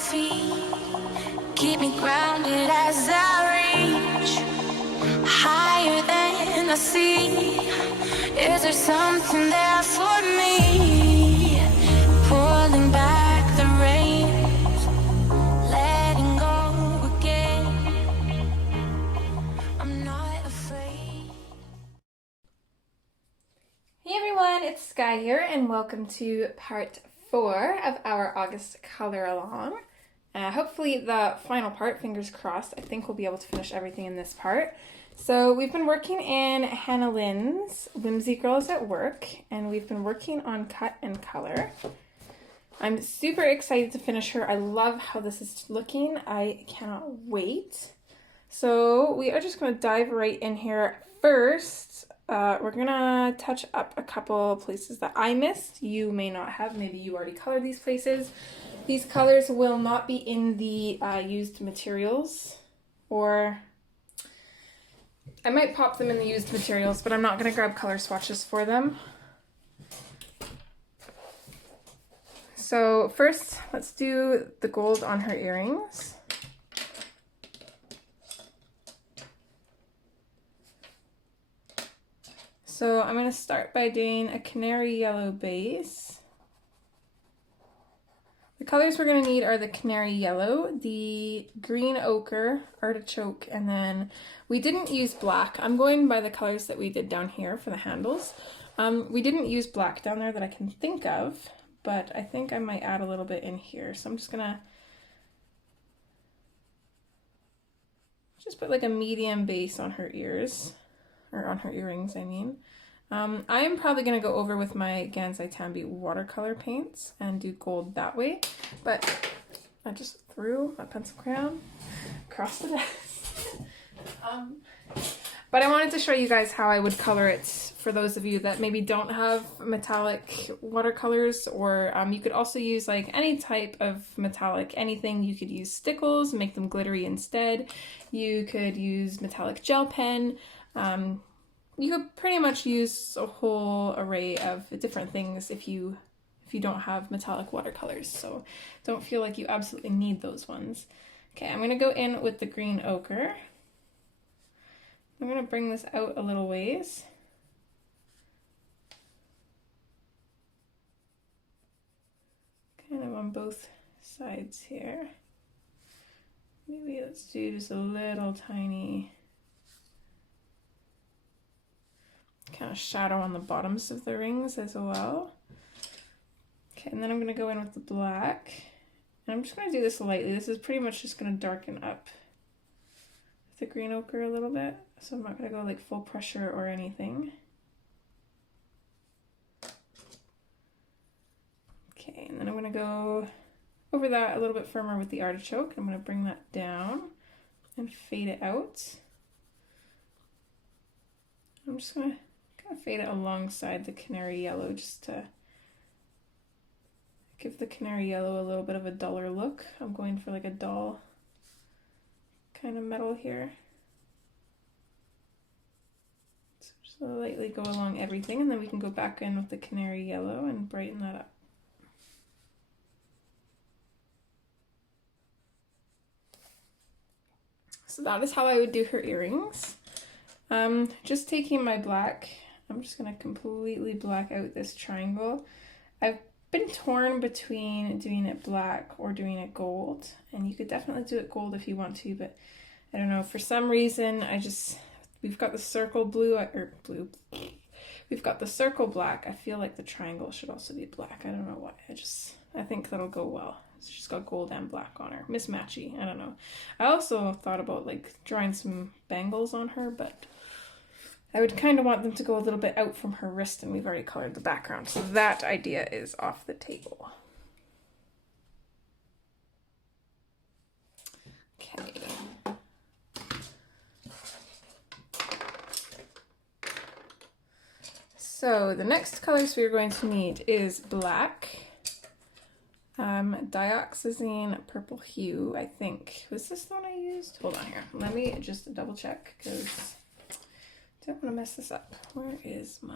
feet, keep me grounded as I reach higher than I see. Is there something there for me? Pulling back the reins, letting go again. I'm not afraid. Hey everyone, it's Skyee here, and welcome to part 4 of our August color along. Hopefully the final part, fingers crossed, I think we'll be able to finish everything in this part. So we've been working in Hannah Lynn's Whimsy Girls at Work, and we've been working on cut and color. I'm super excited to finish her. I love how this is looking. I cannot wait. So we are just going to dive right in here. First, we're going to touch up a couple places that I missed. You may not have. Maybe you already colored these places. These colors will not be in the used materials, or I might pop them in the used materials, but I'm not going to grab color swatches for them. So first, let's do the gold on her earrings. So I'm going to start by doing a canary yellow base. The colors we're going to need are the canary yellow, the green ochre, artichoke, and then we didn't use black. I'm going by the colors that we did down here for the handles. We didn't use black down there that I can think of, but I think I might add a little bit in here. So I'm just going to put like a medium base on her ears, or on her earrings, I mean. I am probably going to go over with my Gansai Tambi watercolor paints and do gold that way, but I just threw my pencil crayon across the desk. But I wanted to show you guys how I would color it for those of you that maybe don't have metallic watercolors, or you could also use like any type of metallic, anything. You could use stickles, make them glittery instead. You could use metallic gel pen. You could pretty much use a whole array of different things if you don't have metallic watercolors, so don't feel like you absolutely need those ones. Okay, I'm going to go in with the green ochre. I'm going to bring this out a little ways. Kind of on both sides here. Maybe let's do just a little tiny kind of shadow on the bottoms of the rings as well. Okay, and then I'm going to go in with the black. And I'm just going to do this lightly. This is pretty much just going to darken up the green ochre a little bit. So I'm not going to go like full pressure or anything. Okay, and then I'm going to go over that a little bit firmer with the artichoke. I'm going to bring that down and fade it out. I'm just going to fade it alongside the canary yellow just to give the canary yellow a little bit of a duller look. I'm going for like a dull kind of metal here. So just lightly go along everything, and then we can go back in with the canary yellow and brighten that up. So that is how I would do her earrings. Just taking my black, I'm just going to completely black out this triangle. I've been torn between doing it black or doing it gold, and you could definitely do it gold if you want to, but I don't know, for some reason we've got the circle we've got the circle black. I feel like the triangle should also be black. I don't know why, I think that'll go well. She's got gold and black on her. Mismatchy, I don't know. I also thought about like drawing some bangles on her, but I would kind of want them to go a little bit out from her wrist, and we've already colored the background, so that idea is off the table. Okay. So the next colors we're going to need is black, dioxazine purple hue, I think. Was this the one I used? Hold on here. Let me just double check, because I don't want to mess this up. Where is my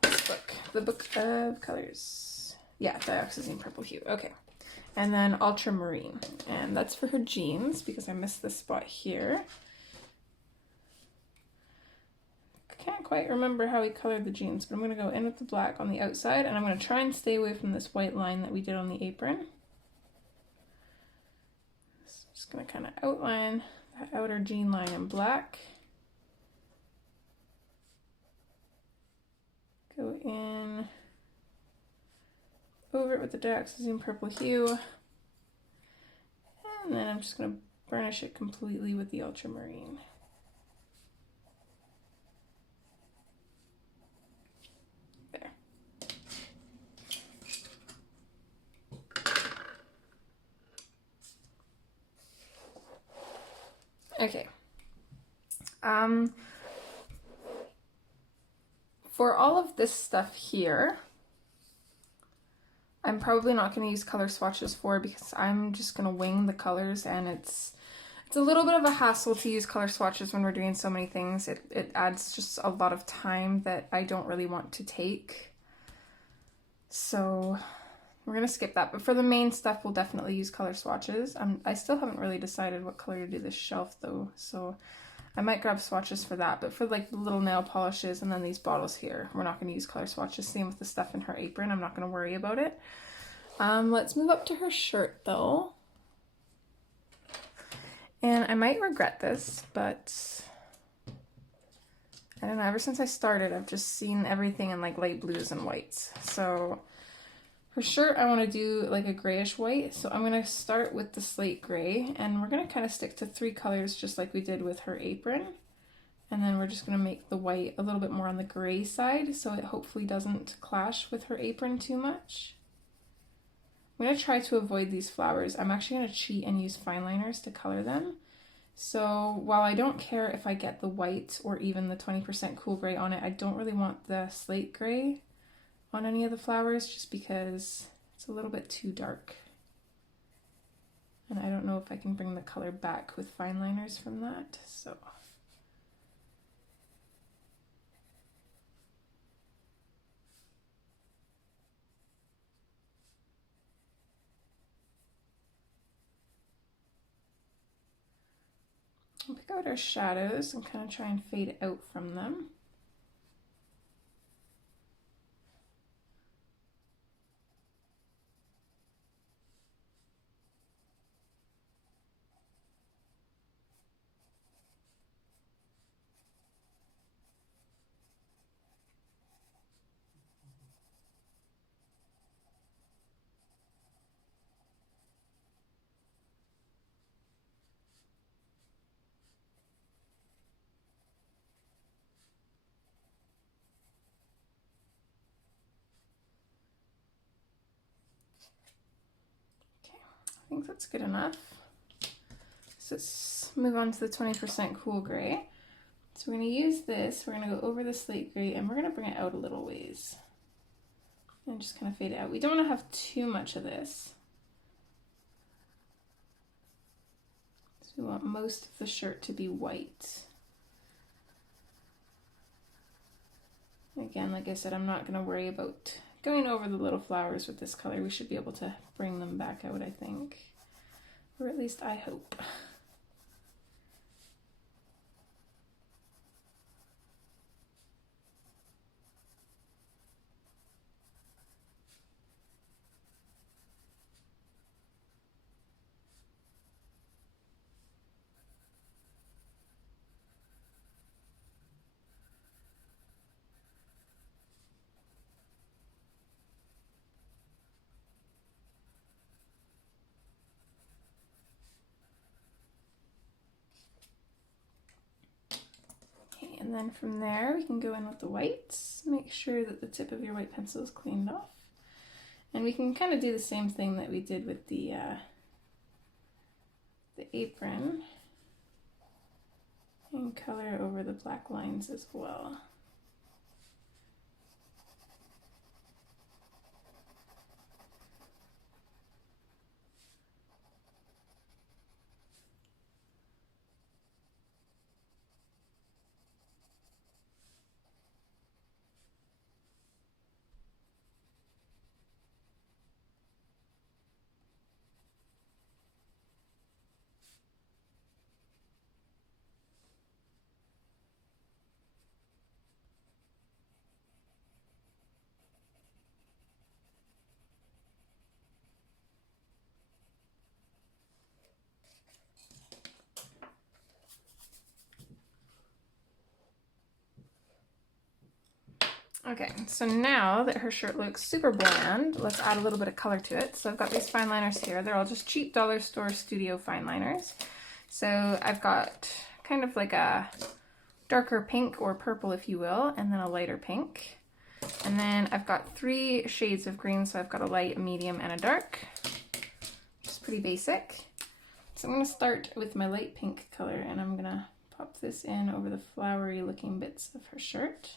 book? The book of colors. Yeah, dioxazine purple hue. Okay. And then ultramarine, and that's for her jeans because I missed this spot here. I can't quite remember how we colored the jeans, but I'm going to go in with the black on the outside, and I'm going to try and stay away from this white line that we did on the apron. So I'm just going to kind of outline that outer jean line in black. Go in over it with the dioxazine purple hue. And then I'm just going to burnish it completely with the ultramarine. There. Okay. For all of this stuff here, I'm probably not going to use color swatches for because I'm just going to wing the colors, and it's a little bit of a hassle to use color swatches when we're doing so many things. It adds just a lot of time that I don't really want to take. So we're going to skip that. But for the main stuff, we'll definitely use color swatches. I still haven't really decided what color to do this shelf though, so I might grab swatches for that. But for like the little nail polishes and then these bottles here, we're not going to use color swatches. Same with the stuff in her apron. I'm not going to worry about it. Let's move up to her shirt though. And I might regret this, but I don't know, ever since I started, I've just seen everything in like light blues and whites. So her shirt, I want to do like a grayish white. So I'm going to start with the slate gray, and we're going to kind of stick to 3 colors just like we did with her apron. And then we're just going to make the white a little bit more on the gray side so it hopefully doesn't clash with her apron too much. I'm going to try to avoid these flowers. I'm actually going to cheat and use fine liners to color them. So while I don't care if I get the white or even the 20% cool gray on it, I don't really want the slate gray on any of the flowers just because it's a little bit too dark. And I don't know if I can bring the color back with fine liners from that, so. I'll pick out our shadows and kind of try and fade out from them. I think that's good enough. So let's move on to the 20% cool gray. So we're going to use this, we're going to go over the slate gray, and we're going to bring it out a little ways. And just kind of fade it out. We don't want to have too much of this. So we want most of the shirt to be white. Again, like I said, I'm not going to worry about going over the little flowers with this color. We should be able to bring them back out, I think. Or at least I hope. And then from there, we can go in with the whites. Make sure that the tip of your white pencil is cleaned off. And we can kind of do the same thing that we did with the apron. And color over the black lines as well. Okay, so now that her shirt looks super bland, let's add a little bit of color to it. So I've got these fine liners here. They're all just cheap dollar store studio fine liners. So I've got kind of like a darker pink or purple, if you will, and then a lighter pink. And then I've got 3 shades of green, so I've got a light, a medium, and a dark. Just pretty basic. So I'm going to start with my light pink color, and I'm going to pop this in over the flowery looking bits of her shirt.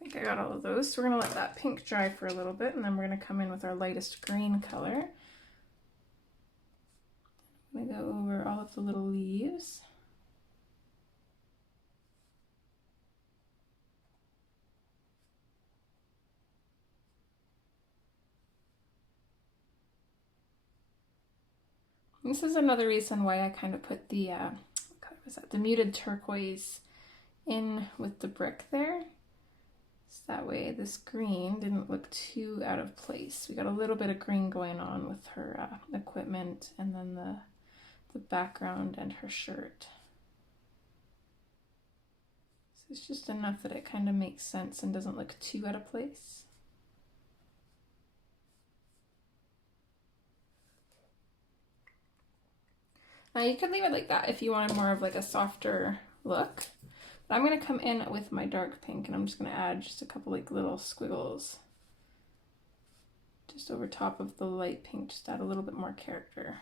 I think I got all of those. So we're going to let that pink dry for a little bit, and then we're going to come in with our lightest green color. I'm going to go over all of the little leaves. And this is another reason why I kind of put the, what color was that? The muted turquoise in with the brick there. So that way this green didn't look too out of place. We got a little bit of green going on with her equipment, and then the background and her shirt. So it's just enough that it kind of makes sense and doesn't look too out of place. Now you could leave it like that if you wanted more of like a softer look. But I'm going to come in with my dark pink, and I'm just going to add just a couple like little squiggles just over top of the light pink, just add a little bit more character.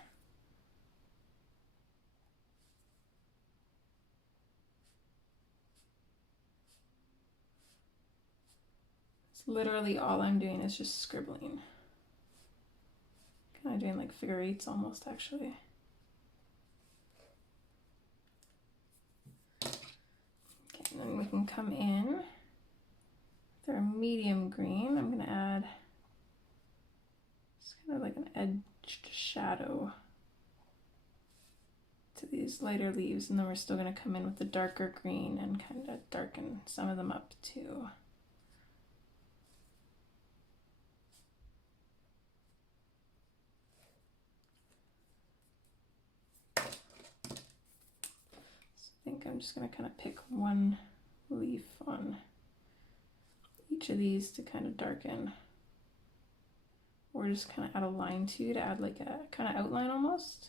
It's literally all I'm doing is just scribbling. Kind of doing like figure eights almost, actually. And then we can come in with our medium green. I'm going to add just kind of like an edged shadow to these lighter leaves, and then we're still going to come in with the darker green and kind of darken some of them up too. I think I'm just going to kind of pick one leaf on each of these to kind of darken, or just kind of add a line to add like a kind of outline almost.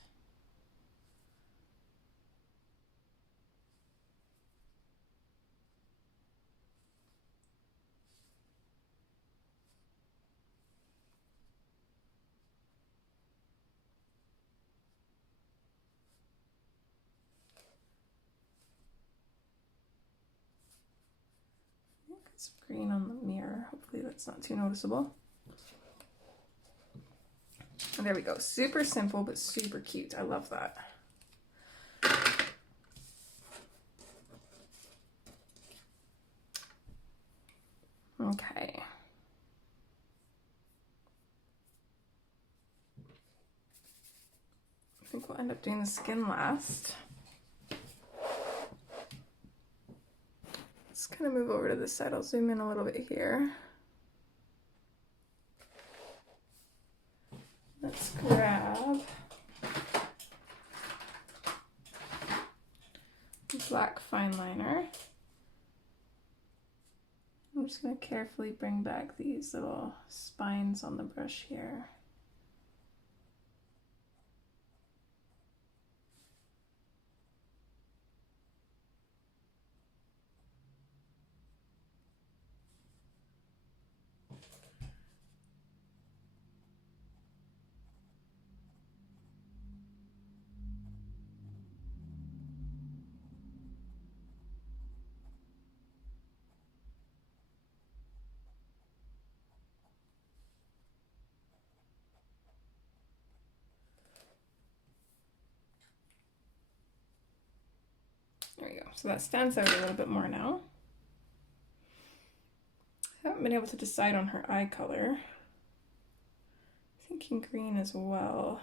Some green on the mirror. Hopefully that's not too noticeable. And there we go. Super simple, but super cute. I love that. Okay. I think we'll end up doing the skin last. Let's kind of move over to this side. I'll zoom in a little bit here. Let's grab black fine liner. I'm just going to carefully bring back these little spines on the brush here. So that stands out a little bit more now. I haven't been able to decide on her eye color. Thinking green as well.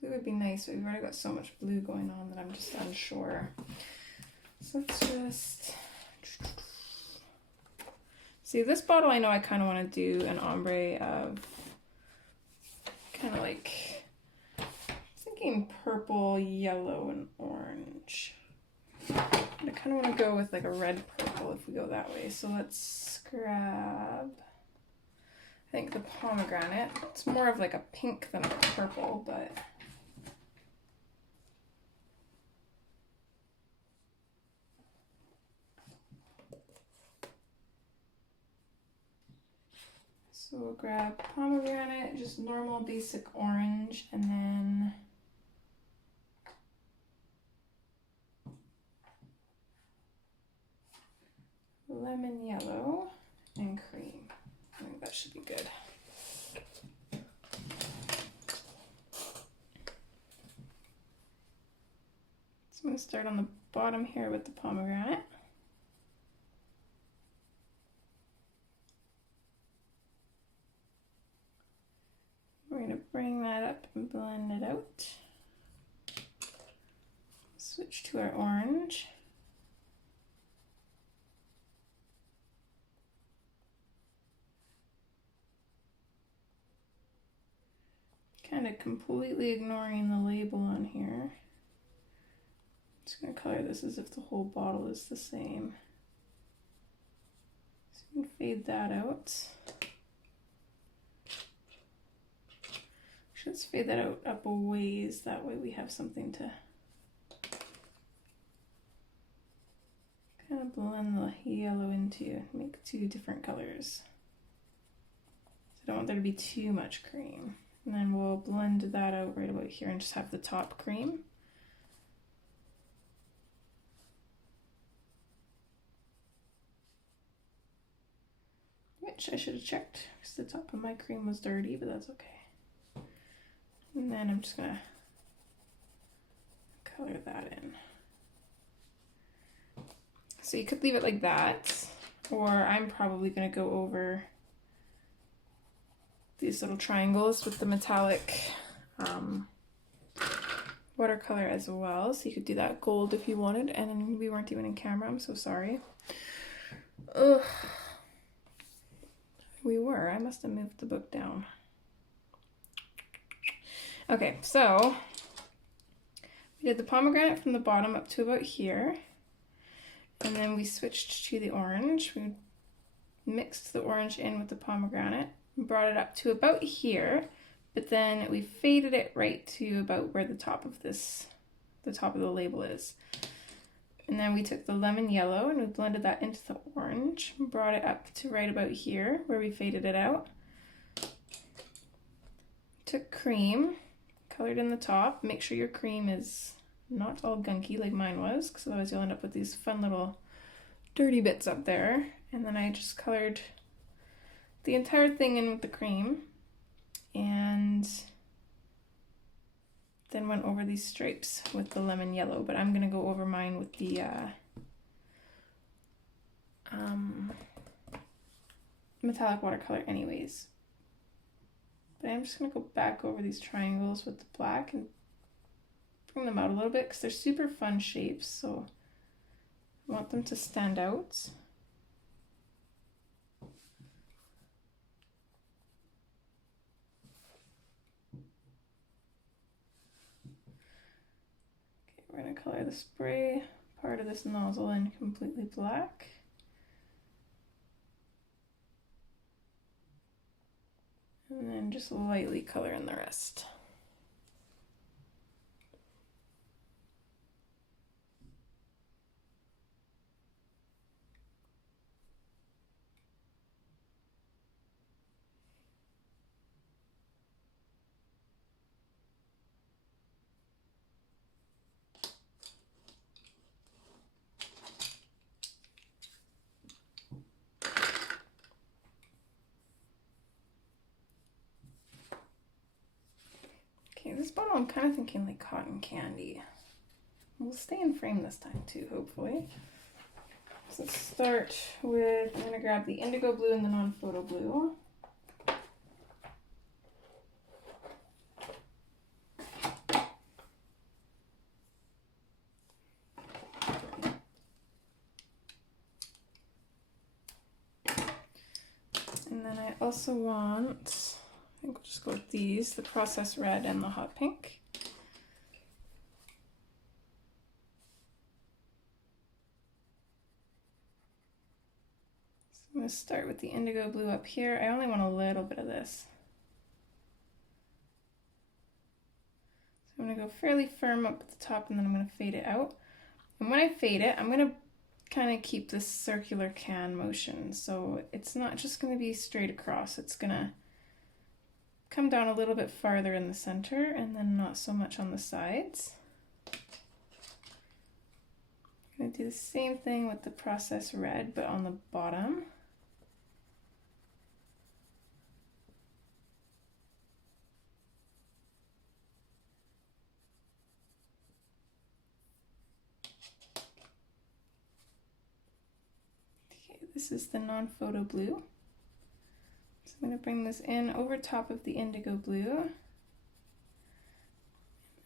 Blue would be nice, but we've already got so much blue going on that I'm just unsure. So let's just... See, this bottle I know I kind of want to do an ombre of kind of like, I'm thinking purple, yellow, and orange. I kind of want to go with like a red purple if we go that way. So let's grab, I think the pomegranate. It's more of like a pink than a purple, but so we'll grab pomegranate, just normal basic orange, and then lemon yellow and cream. I think that should be good. So I'm going to start on the bottom here with the pomegranate. We're going to bring that up and blend it out. Switch to our orange. Kind of completely ignoring the label on here. Just going to color this as if the whole bottle is the same. So you can fade that out. Let's fade that out up a ways, that way we have something to kind of blend the yellow into, make two different colors. So I don't want there to be too much cream. And then we'll blend that out right about here and just have the top cream. Which I should have checked because the top of my cream was dirty, but that's okay. And then I'm just gonna color that in. So you could leave it like that, or I'm probably gonna go over these little triangles with the metallic watercolor as well. So you could do that gold if you wanted, and then we weren't even in camera, I'm so sorry. Ugh. We were, I must have moved the book down. Okay, so we did the pomegranate from the bottom up to about here, and then we switched to the orange. We mixed the orange in with the pomegranate, brought it up to about here, but then we faded it right to about where the top of the label is. And then we took the lemon yellow and we blended that into the orange, brought it up to right about here where we faded it out. Took cream, colored in the top. Make sure your cream is not all gunky like mine was, because otherwise you'll end up with these fun little dirty bits up there. And then I just colored the entire thing in with the cream and then went over these stripes with the lemon yellow, but I'm gonna go over mine with the metallic watercolor anyways. But I'm just gonna go back over these triangles with the black and bring them out a little bit because they're super fun shapes, so I want them to stand out. Okay, we're gonna color the spray part of this nozzle in completely black. And then just lightly color in the rest. this bottle I'm kind of thinking like cotton candy. We'll stay in frame this time too, hopefully. So let's start with, I'm going to grab the indigo blue and the non-photo blue. And then I also want, I think we'll just go with these, the process red and the hot pink. I'm going to start with the indigo blue up here. I only want a little bit of this. So I'm going to go fairly firm up at the top and then I'm going to fade it out. And when I fade it, I'm going to kind of keep this circular can motion. So it's not just going to be straight across. It's going to come down a little bit farther in the center and then not so much on the sides. I'm going to do the same thing with the process red, but on the bottom. This is the non-photo blue. So I'm going to bring this in over top of the indigo blue.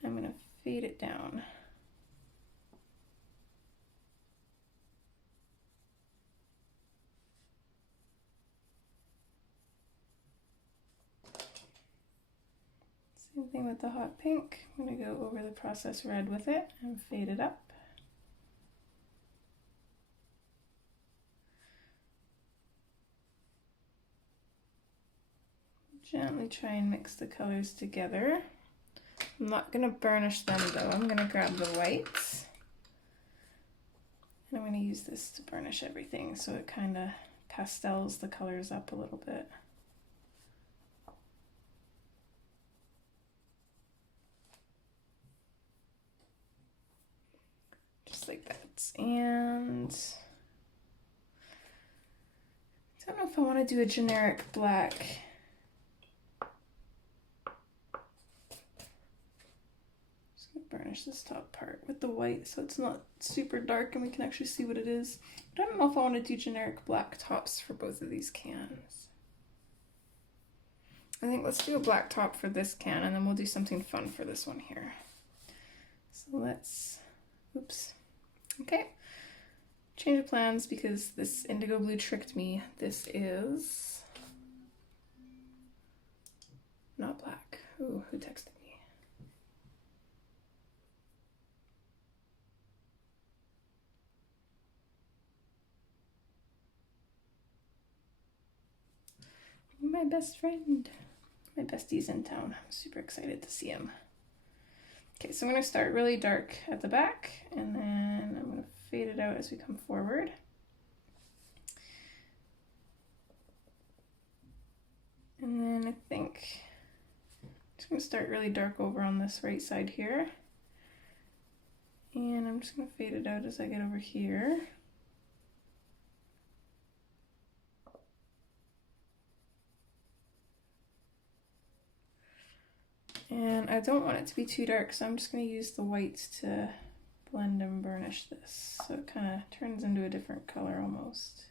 I'm going to fade it down. Same thing with the hot pink. I'm going to go over the process red with it and fade it up. Gently try and mix the colors together. I'm not going to burnish them though. I'm going to grab the whites. And I'm going to use this to burnish everything so it kind of pastels the colors up a little bit. Just like that. And I don't know if I want to do a generic black. Burnish this top part with the white so it's not super dark and we can actually see what it is. But I don't know if I want to do generic black tops for both of these cans. I think let's do a black top for this can and then we'll do something fun for this one here. So let's, oops. Okay, change of plans because this indigo blue tricked me. This is not black. Ooh, who texted me? My best friend. My bestie's in town. I'm super excited to see him. Okay, so I'm going to start really dark at the back and then I'm going to fade it out as we come forward. And then I think I'm just going to start really dark over on this right side here. And I'm just going to fade it out as I get over here. And I don't want it to be too dark, so I'm just going to use the whites to blend and burnish this. So it kind of turns into a different color almost.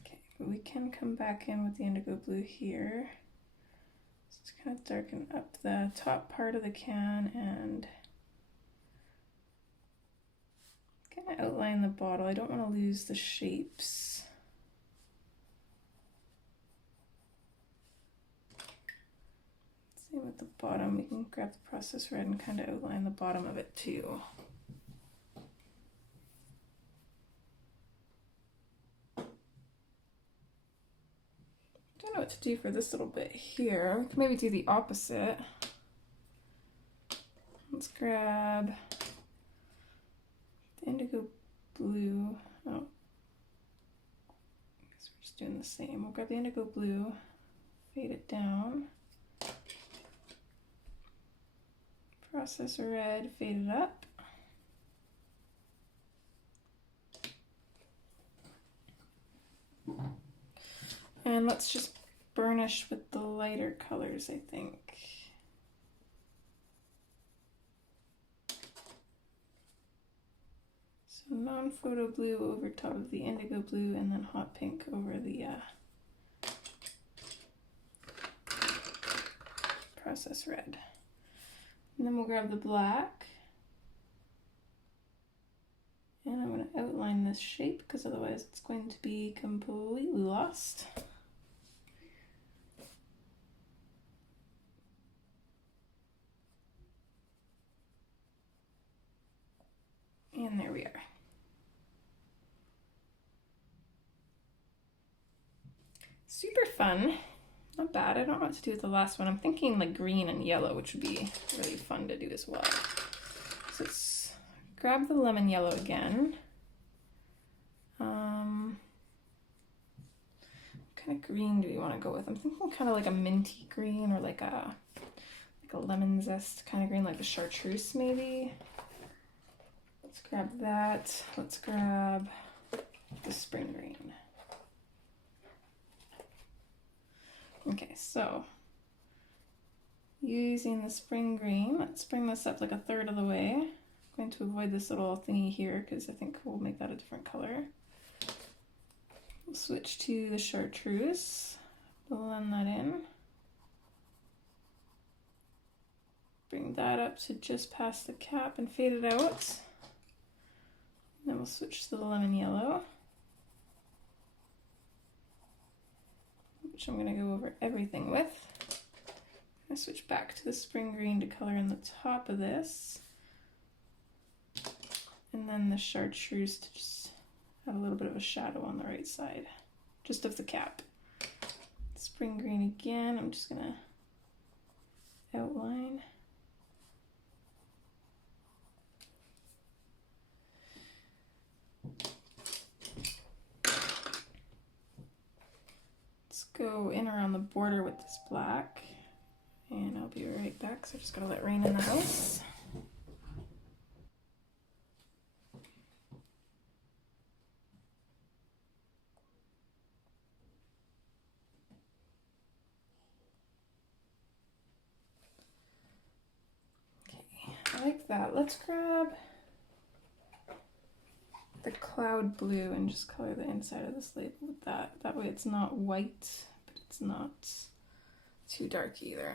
Okay, but we can come back in with the indigo blue here. Just kind of darken up the top part of the can and kind of outline the bottle. I don't want to lose the shapes. Same with the bottom. We can grab the process red and kind of outline the bottom of it too. Don't know what to do for this little bit here. We can maybe do the opposite. Let's grab the indigo blue. Oh, I guess we're just doing the same. We'll grab the indigo blue, fade it down. Process Red faded up. And let's just burnish with the lighter colors, I think. So non-photo blue over top of the indigo blue, and then hot pink over the Process Red. And then we'll grab the black. And I'm going to outline this shape because otherwise it's going to be completely lost. And there we are. Super fun. Not bad. I don't know what to do with the last one. I'm thinking like green and yellow, which would be really fun to do as well. So let's grab the lemon yellow again. What kind of green do we want to go with? I'm thinking kind of like a minty green, or like a lemon zest kind of green, like the chartreuse maybe. Let's grab that. Let's grab the spring green. Okay, so using the spring green, let's bring this up like a third of the way. I'm going to avoid this little thingy here because I think we'll make that a different color. We'll switch to the chartreuse, blend that in. Bring that up to just past the cap and fade it out. Then we'll switch to the lemon yellow, which I'm going to go over everything with. I switch back to the spring green to color in the top of this, and then the chartreuse to just have a little bit of a shadow on the right side, just of the cap. Spring green again, I'm just going to outline. Go in around the border with this black, and I'll be right back, so I just gotta let rain in the house. Okay, I like that. Let's grab the cloud blue and just color the inside of this label with that. That way it's not white, but it's not too dark either.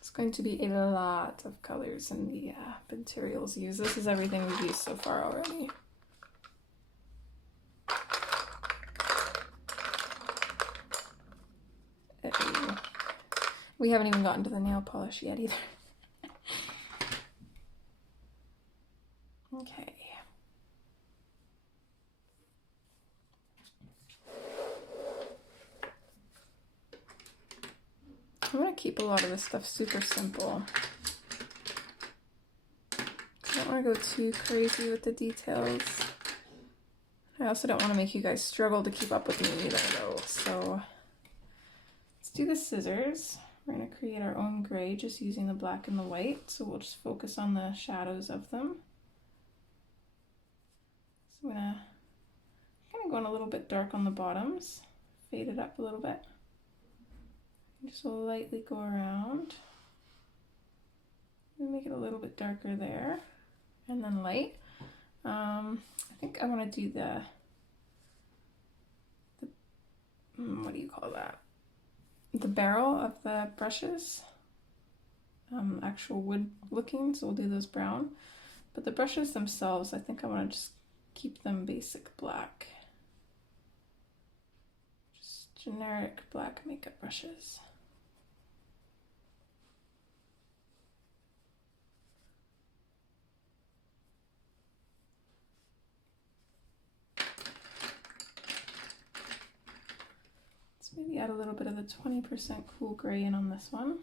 It's going to be a lot of colors in the materials used. This is everything we've used so far already. We haven't even gotten to the nail polish yet either. Okay. I'm going to keep a lot of this stuff super simple. I don't want to go too crazy with the details. I also don't want to make you guys struggle to keep up with me either though. So let's do the scissors. We're going to create our own gray just using the black and the white, so we'll just focus on the shadows of them. So I'm going to kind of go in a little bit dark on the bottoms, fade it up a little bit. Just lightly go around. Make it a little bit darker there, and then light. I think I want to do the what do you call that? The barrel of the brushes, actual wood looking, so we'll do those brown. But the brushes themselves, I think I want to just keep them basic black. Just generic black makeup brushes. Maybe add a little bit of the 20% cool gray in on this one.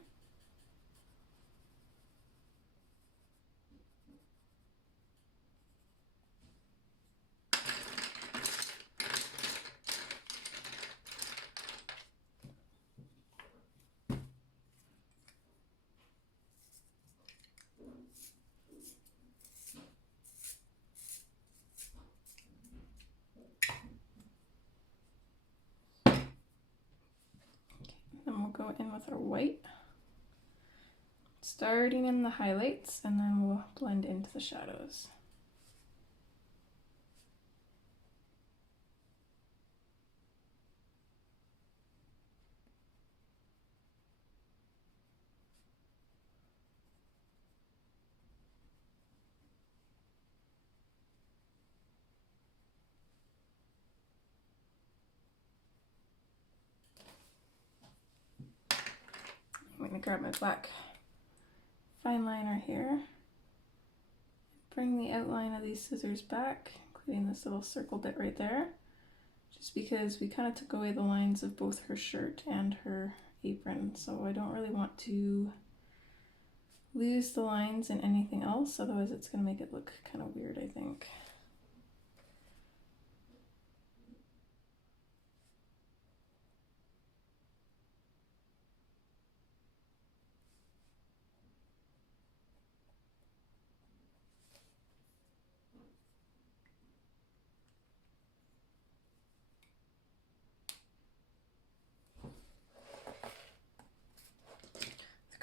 in with our white, starting in the highlights, and then we'll blend into the shadows. I'm going to grab my black fine liner here, bring the outline of these scissors back, including this little circle bit right there, just because we kind of took away the lines of both her shirt and her apron, so I don't really want to lose the lines in anything else, otherwise it's going to make it look kind of weird, I think.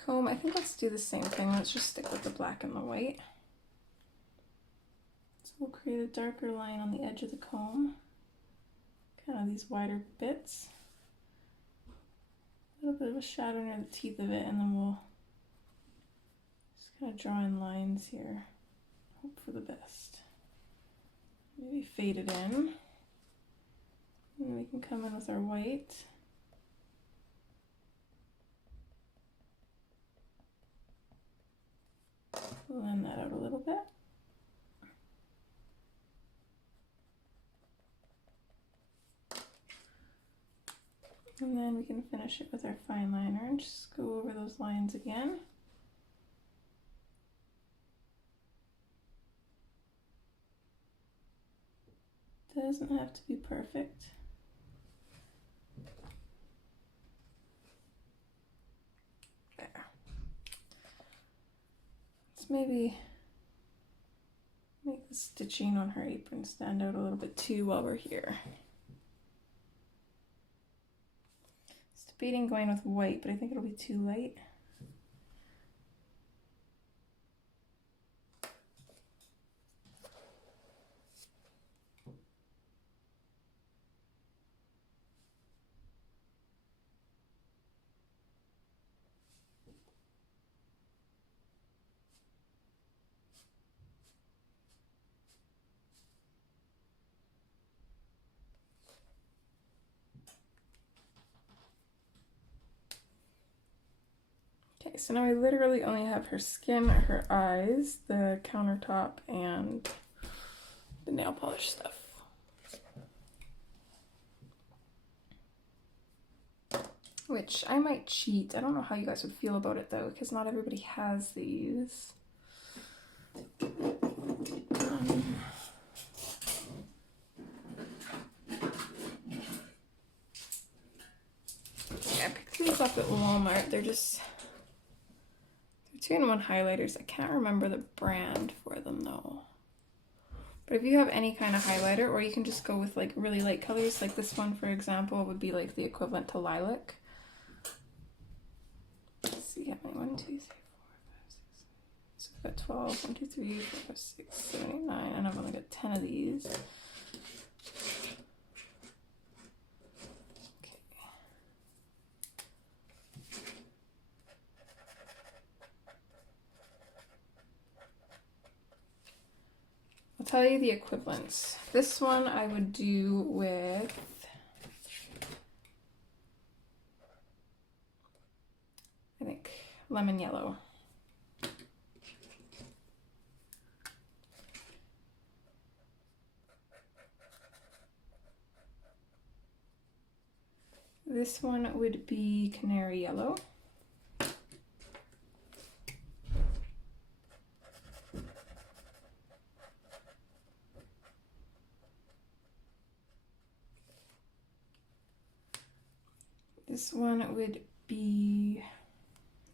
Comb, I think let's do the same thing. Let's just stick with the black and the white. So we'll create a darker line on the edge of the comb, kind of these wider bits. A little bit of a shadow near the teeth of it, and then we'll just kind of draw in lines here. Hope for the best. Maybe fade it in. And then we can come in with our white. Blend that out a little bit. And then we can finish it with our fine liner and just go over those lines again. Doesn't have to be perfect. Maybe make the stitching on her apron stand out a little bit too while we're here. It's debating going with white, but I think it'll be too light. Okay, so now I literally only have her skin, her eyes, the countertop, and the nail polish stuff. Which I might cheat. I don't know how you guys would feel about it though, because not everybody has these. I picked these up at Walmart. They're 2-in-1 highlighters. I can't remember the brand for them though. But if you have any kind of highlighter, or you can just go with like really light colors, like this one for example would be like the equivalent to lilac. Let's see how many, 1, 2, 3, 4, 5, 6. So I've got 12, 1, 2, 3, 4, 5, 6, 7, 8, 9, and I've only got 10 of these. I'll tell you the equivalents. This one I would do with I think lemon yellow. This one would be canary yellow. This one would be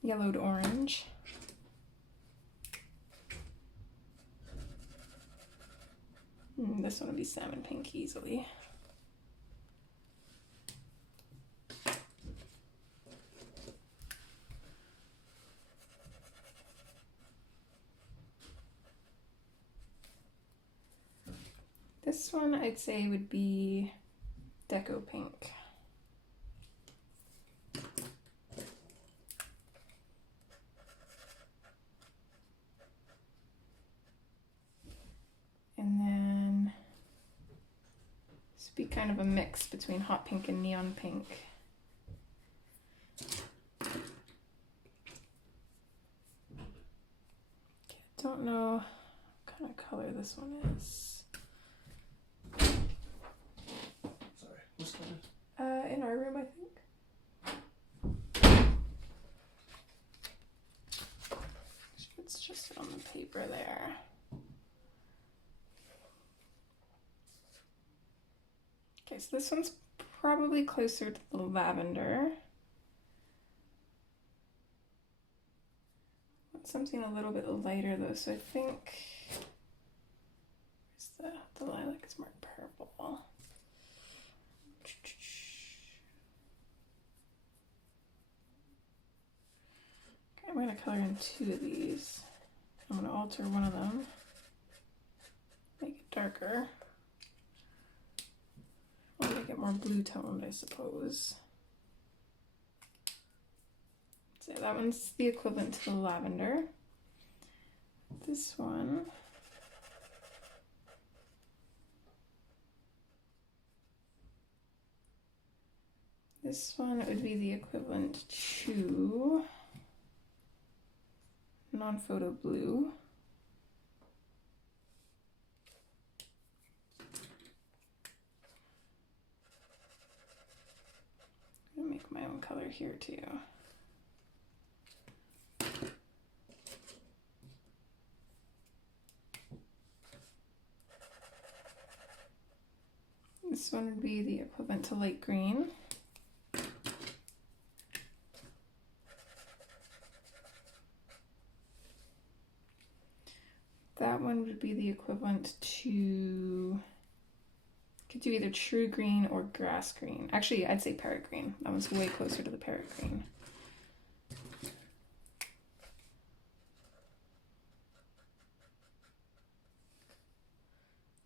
yellowed orange. This one would be salmon pink easily. This one I'd say would be Deco Pink. And then this would be kind of a mix between hot pink and neon pink. Okay, I don't know what kind of color this one is. Sorry, what's color? In our room, I think. It's just on the paper there. Okay, so this one's probably closer to the lavender. Want something a little bit lighter though, so I think where's the lilac is more purple. Okay, I'm gonna color in 2 of these. I'm gonna alter one of them, make it darker. I'll make it more blue toned, I suppose. So that one's the equivalent to the lavender. This one, would be the equivalent to non-photo blue. I'm gonna make my own color here too. This one would be the equivalent to light green. That one would be the equivalent to, could do either true green or grass green. Actually, I'd say parrot green. That one's way closer to the parrot green.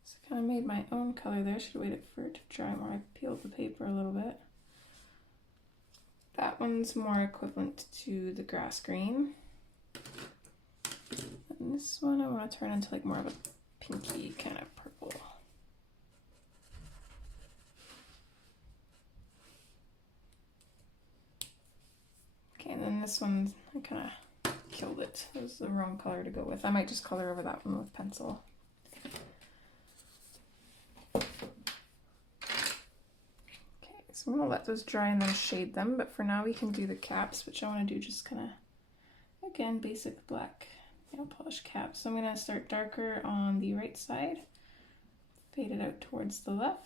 So I kind of made my own color there. Should have waited for it to dry more. I peeled the paper a little bit. That one's more equivalent to the grass green. And this one I want to turn into like more of a pinky kind of purple. Okay, and then this one, I kind of killed it. It was the wrong color to go with. I might just color over that one with pencil. Okay, so I'm going to let those dry and then shade them, but for now we can do the caps, which I want to do just kind of, again, basic black nail polish cap. So I'm going to start darker on the right side, fade it out towards the left.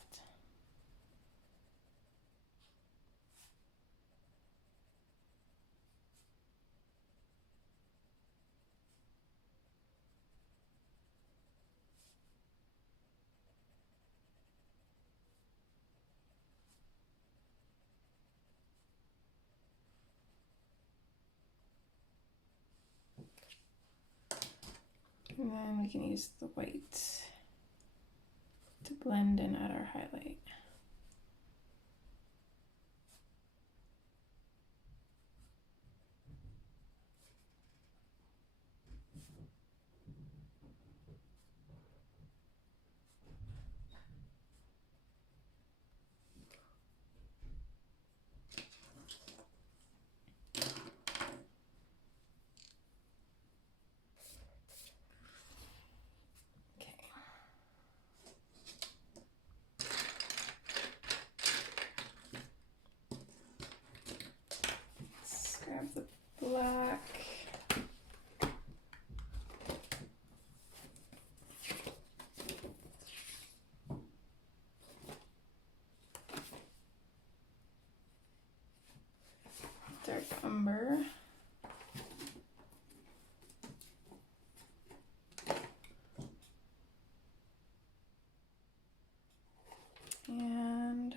And then we can use the white to blend and add our highlight. Grab the black. Dark umber. And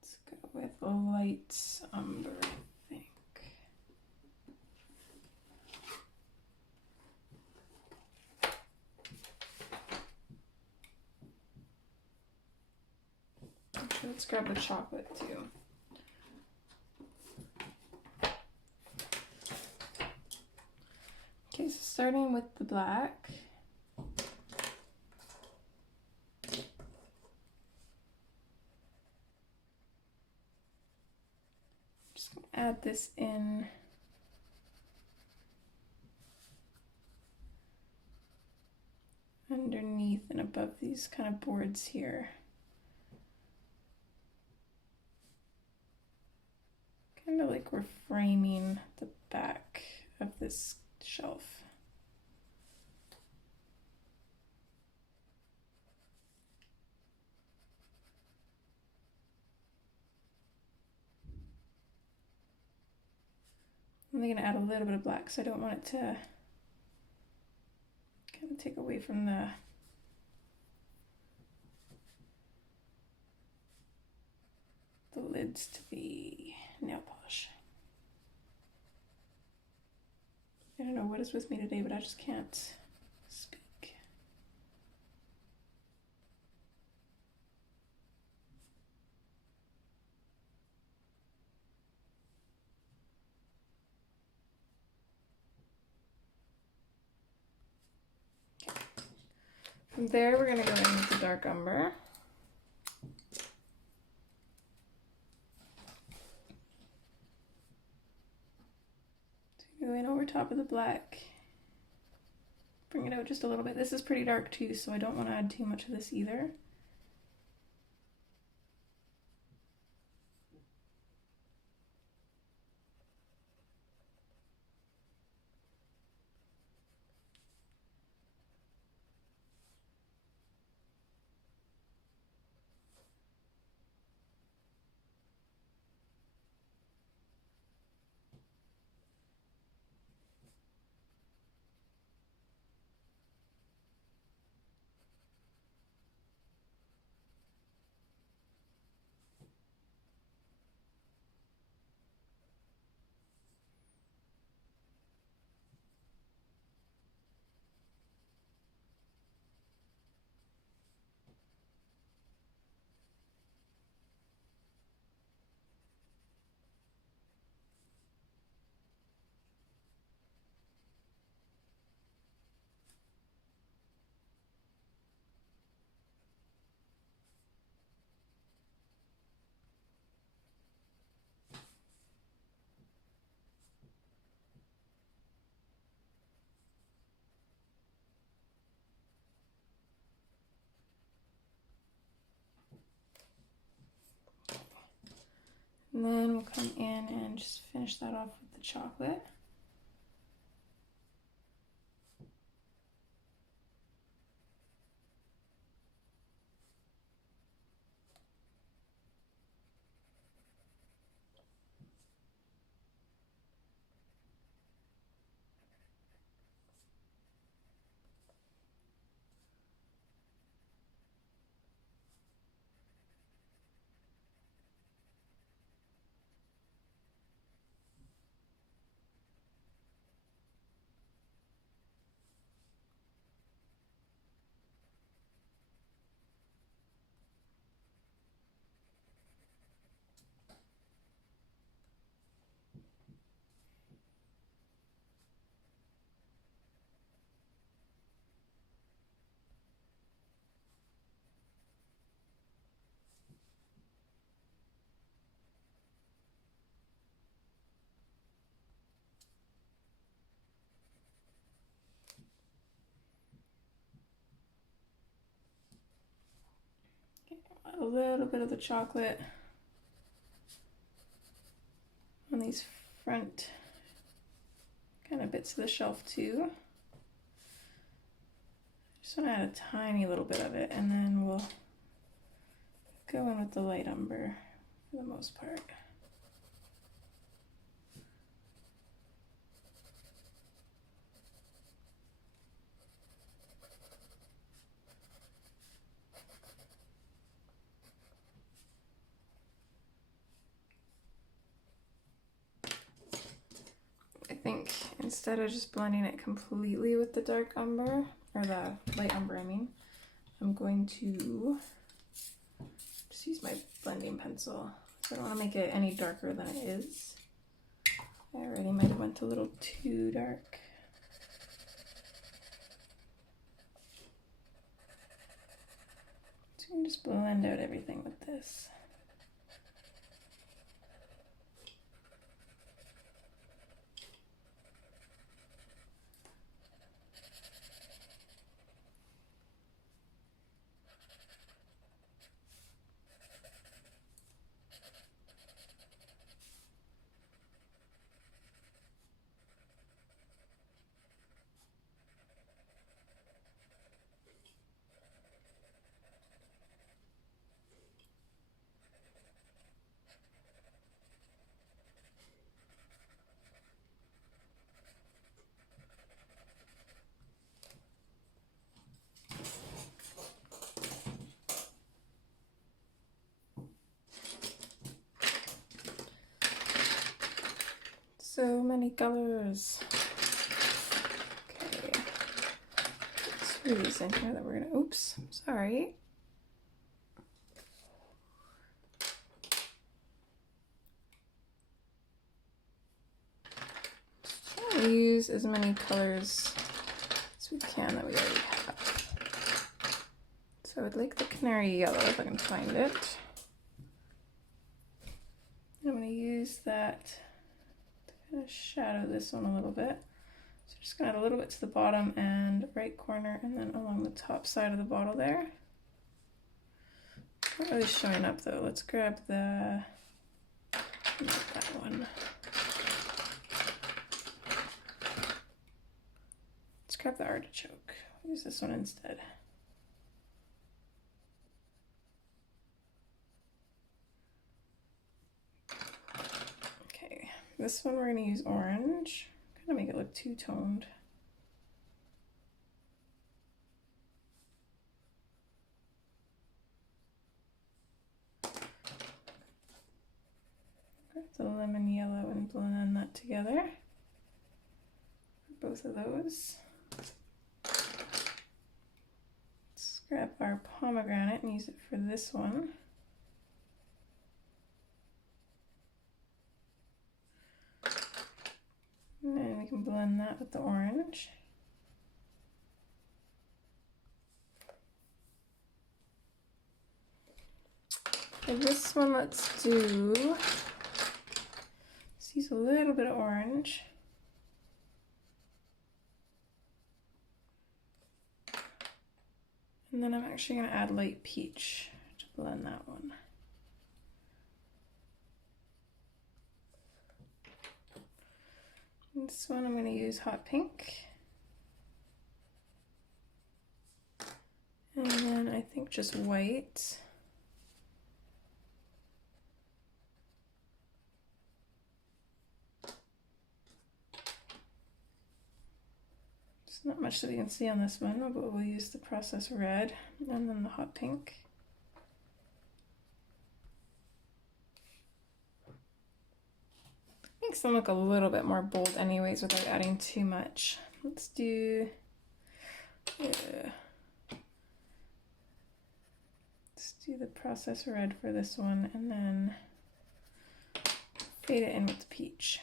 let's go with a light umber, I think. Let's grab the chocolate too. Okay, so starting with the black. Just gonna add this in. Underneath and above these kind of boards here. Kind of like we're framing the back of this shelf. I'm going to add a little bit of black, so I don't want it to kind of take away from the lids to the nail polish. I don't know what is with me today, but I just can't speak. Okay. From there, we're going to go in with the dark umber. Going over top of the black, bring it out just a little bit. This is pretty dark too, so I don't want to add too much of this either. And then we'll come in and just finish that off with the chocolate. A little bit of the chocolate on these front kind of bits of the shelf too. Just want to add a tiny little bit of it, and then we'll go in with the light umber for the most part. I think instead of just blending it completely with the dark umber, or the light umber I mean, I'm going to just just use my blending pencil. So I don't want to make it any darker than it is. I already might have went a little too dark. So you can just blend out everything with this. So many colors. Okay. Two of these in here that we're gonna, oops, sorry. Just trying to use as many colors as we can that we already have. So I'd like the canary yellow if I can find it. I'm gonna use that to shadow this one a little bit. So just gonna add a little bit to the bottom and right corner and then along the top side of the bottle there. Not really showing up though. Let's grab the, not that one. Let's grab the artichoke. Use this one instead. This one we're going to use orange, kind of make it look two-toned. Grab the lemon yellow and blend that together. Both of those. Let's grab our pomegranate and use it for this one. And then we can blend that with the orange. For this one, let's use a little bit of orange. And then I'm actually going to add light peach to blend that one. This one I'm going to use hot pink. And then I think just white. There's not much that we can see on this one, but we'll use the process red and then the hot pink. Makes them look a little bit more bold anyways without adding too much. Let's do, let's do the process red for this one and then fade it in with the peach.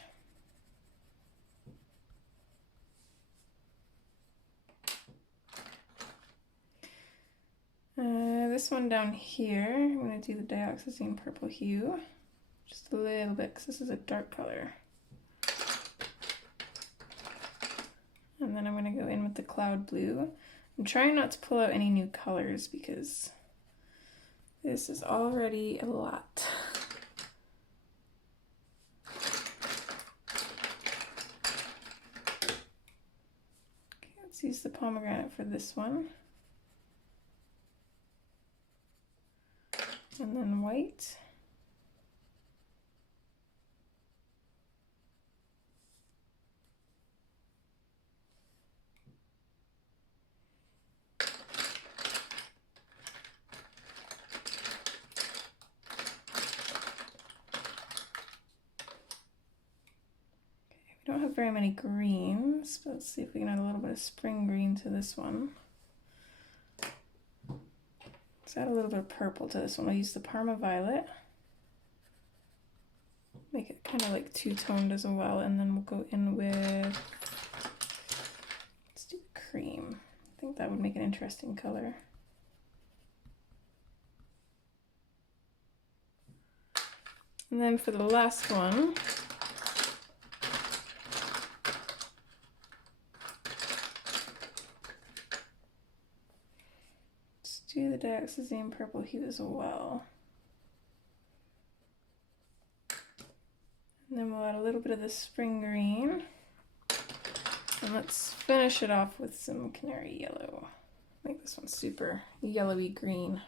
This one down here, I'm going to do the dioxazine purple hue. Just a little bit, because this is a dark color. And then I'm going to go in with the cloud blue. I'm trying not to pull out any new colors because this is already a lot. Okay, let's use the pomegranate for this one. And then white. We don't have very many greens, but let's see if we can add a little bit of spring green to this one. Let's add a little bit of purple to this one. I'll use the Parma Violet. Make it kind of like two-toned as well, and then we'll go in with, let's do cream. I think that would make an interesting color. And then for the last one, let's do the dioxazine purple hue as well. And then we'll add a little bit of the spring green. And let's finish it off with some canary yellow. Make this one super yellowy green.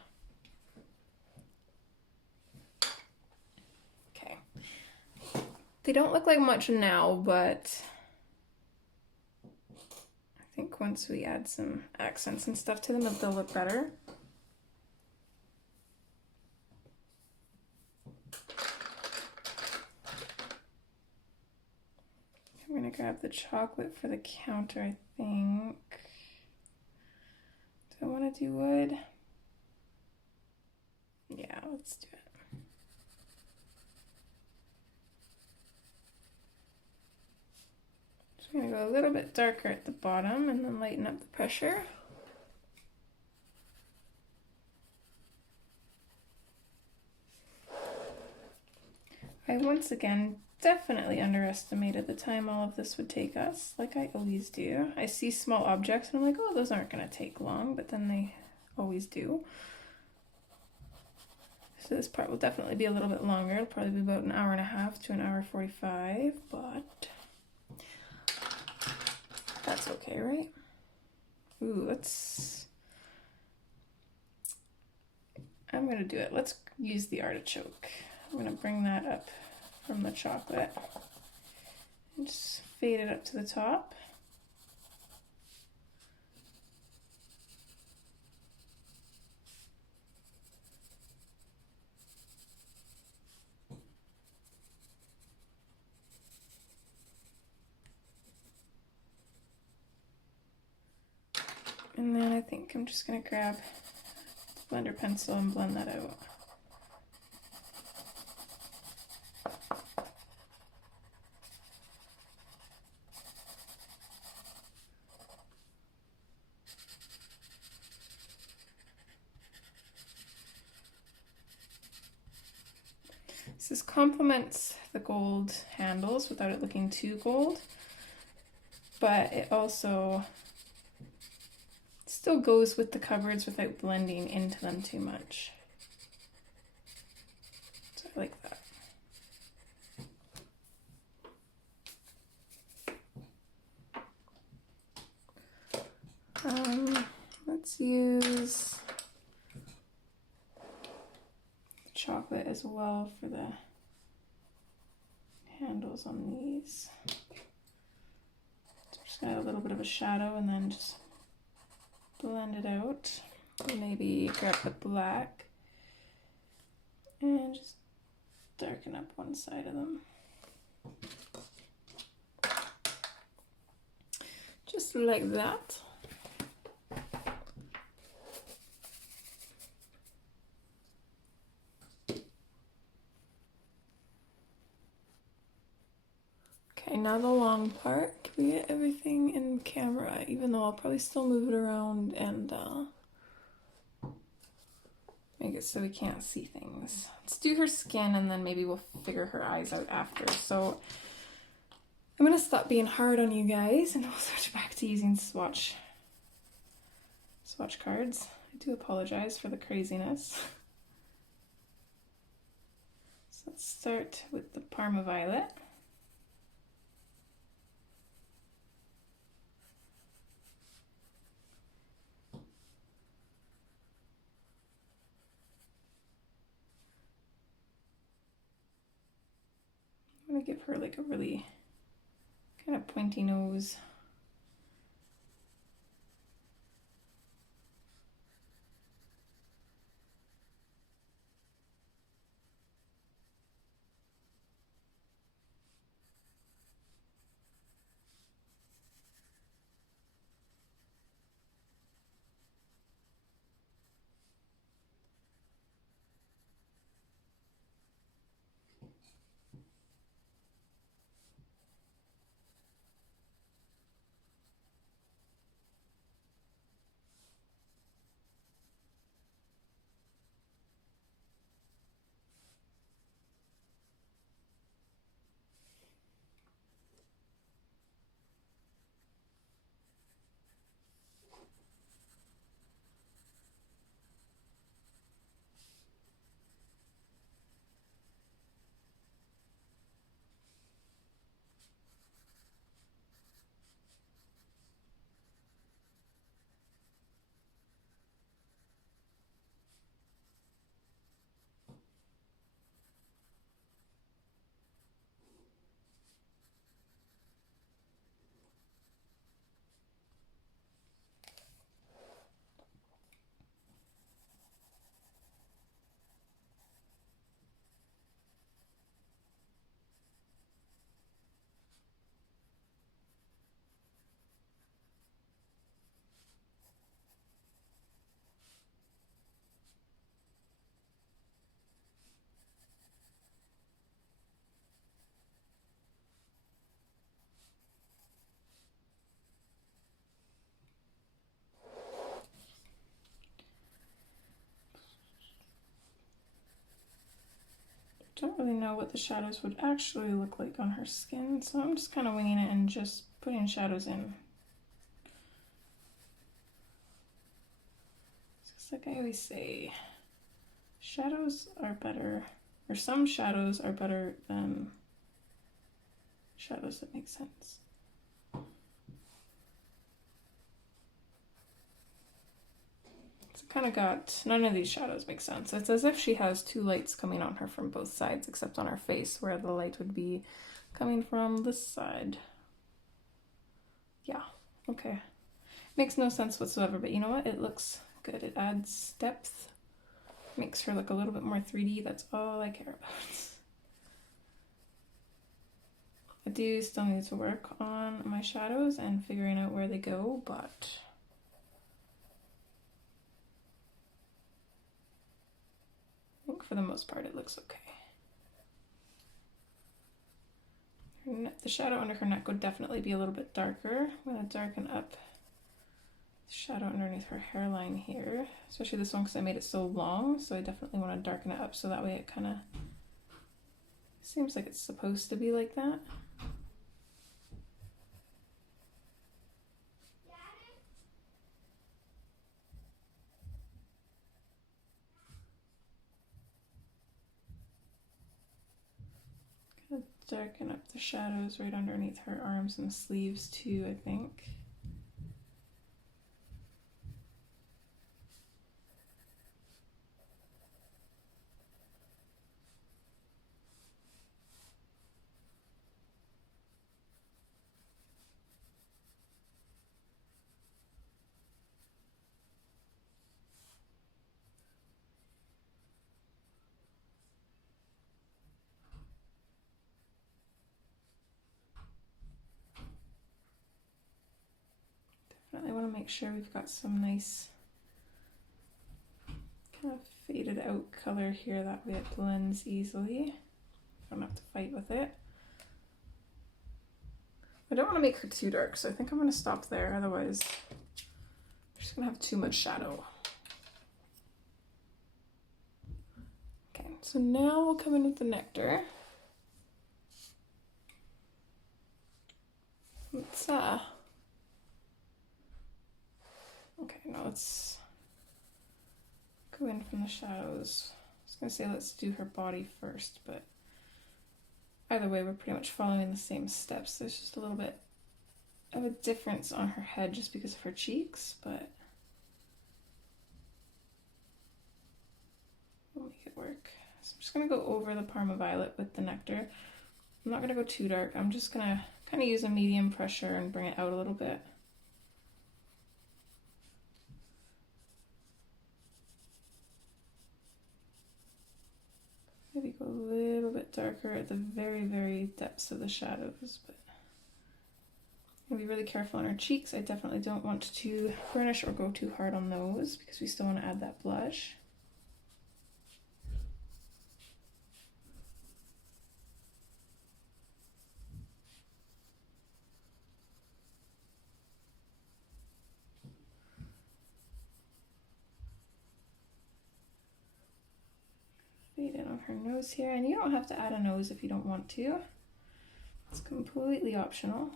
Okay. They don't look like much now, but I think once we add some accents and stuff to them, they'll look better. I'm gonna grab the chocolate for the counter, I think. Do I want to do wood? Yeah, let's do it. So I'm gonna go a little bit darker at the bottom and then lighten up the pressure. I once again definitely underestimated the time all of this would take us, like I always do. I see small objects and I'm like, oh, those aren't going to take long, but then they always do. So this part will definitely be a little bit longer. It'll probably be about an hour and a half to an hour 45, but that's okay, right? Ooh, I'm going to do it. Let's use the artichoke. I'm going to bring that up from the chocolate and just fade it up to the top. And then I think I'm just going to grab the blender pencil and blend that out. This complements the gold handles without it looking too gold, but it also still goes with the cupboards without blending into them too much. So I like that. Let's use chocolate as well for the handles on these. So just gonna add a little bit of a shadow and then just blend it out. Maybe grab the black and just darken up one side of them. Just like that. Okay, now the long part. Can we get everything in camera? Even though I'll probably still move it around and make it so we can't see things. Let's do her skin and then maybe we'll figure her eyes out after. So I'm gonna stop being hard on you guys and we'll switch back to using swatch cards. I do apologize for the craziness. So let's start with the Parma Violet. I'm gonna give her like a really kind of pointy nose. don't really know what the shadows would actually look like on her skin, so I'm just kind of winging it and just putting shadows in. Just like I always say, shadows are better, or some shadows are better than shadows that make sense. Kind of got, none of these shadows make sense. It's as if she has two lights coming on her from both sides, except on her face, where the light would be coming from this side. Yeah, okay. Makes no sense whatsoever, but you know what? It looks good. It adds depth, makes her look a little bit more 3D. That's all I care about. I do still need to work on my shadows and figuring out where they go, but I think for the most part it looks okay. The shadow under her neck would definitely be a little bit darker. I'm going to darken up the shadow underneath her hairline here, especially this one because I made it so long, so I definitely want to darken it up so that way it kind of seems like it's supposed to be like that. Darken up the shadows right underneath her arms and sleeves too, I think. I want to make sure we've got some nice kind of faded out color here, that way it blends easily. Don't have to fight with it. I don't want to make her too dark, so I think I'm going to stop there, otherwise I'm just going to have too much shadow. Okay, so now we'll come in with the nectar. Let's okay, now let's go in from the shadows. I was going to say let's do her body first, but either way we're pretty much following the same steps. There's just a little bit of a difference on her head just because of her cheeks, but we'll make it work. So I'm just going to go over the Parma Violet with the nectar. I'm not going to go too dark. I'm just going to kind of use a medium pressure and bring it out a little bit. Maybe go a little bit darker at the very, very depths of the shadows, but I'll be really careful on our cheeks. I definitely don't want to burnish or go too hard on those because we still want to add that blush. Fade in on her nose here, and you don't have to add a nose if you don't want to. It's completely optional.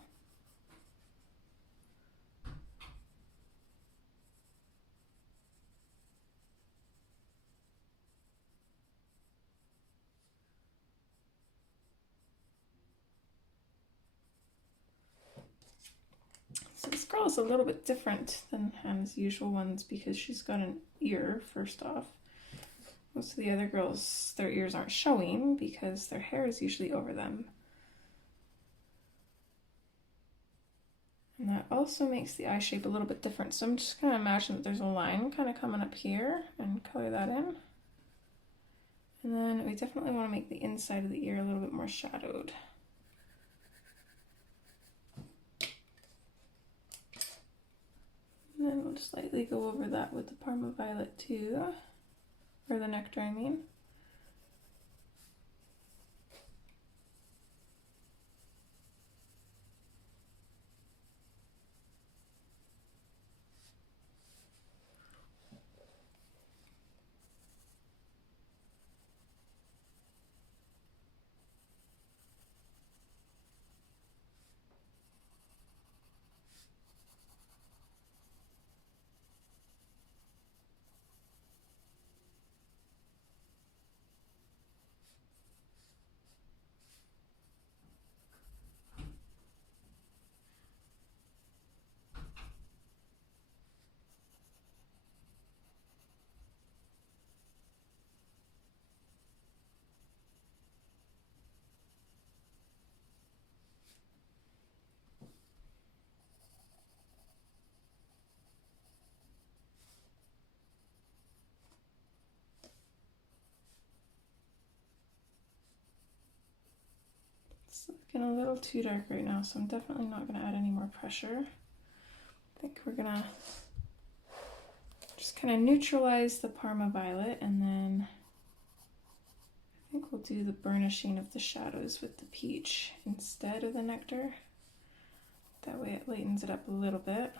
So this girl is a little bit different than Hannah's usual ones because she's got an ear, first off. Most of the other girls, their ears aren't showing because their hair is usually over them. And that also makes the eye shape a little bit different. So I'm just going to imagine that there's a line kind of coming up here and color that in. And then we definitely want to make the inside of the ear a little bit more shadowed. And then we'll just lightly go over that with the Parma Violet too. Or the nectar, I mean. Getting a little too dark right now, so I'm definitely not going to add any more pressure. I think we're going to just kind of neutralize the Parma Violet, and then I think we'll do the burnishing of the shadows with the peach instead of the nectar. That way it lightens it up a little bit.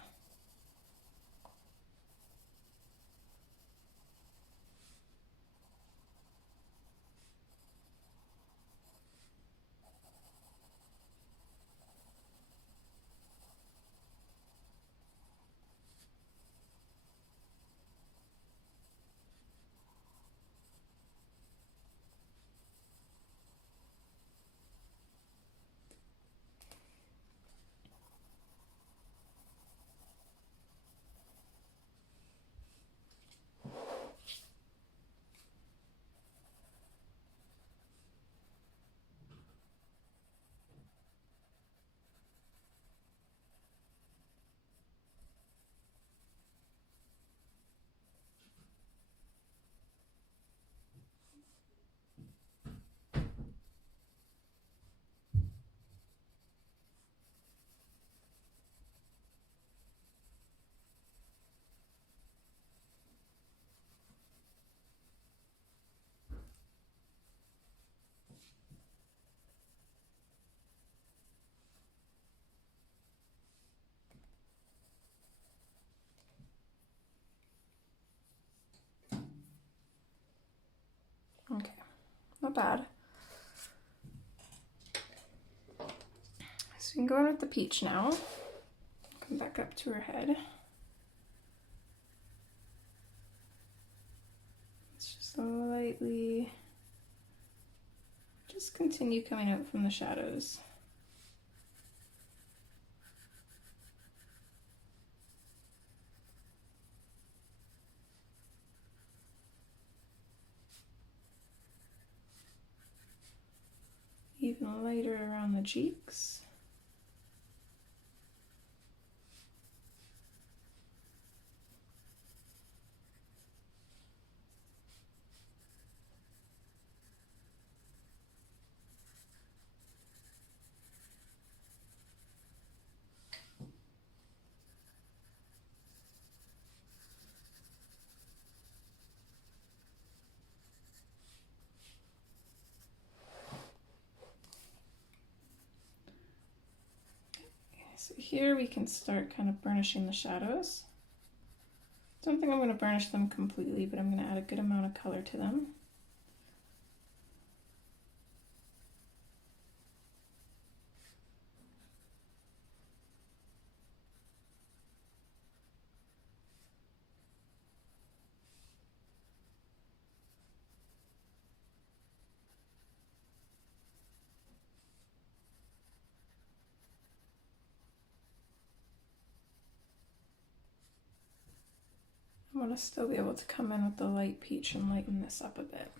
Okay, not bad. So we can go in with the peach now. Come back up to her head. Let's just lightly just continue coming out from the shadows. Even lighter around the cheeks. So here we can start kind of burnishing the shadows. Don't think I'm going to burnish them completely, but I'm going to add a good amount of color to them. I want to still be able to come in with the light peach and lighten this up a bit.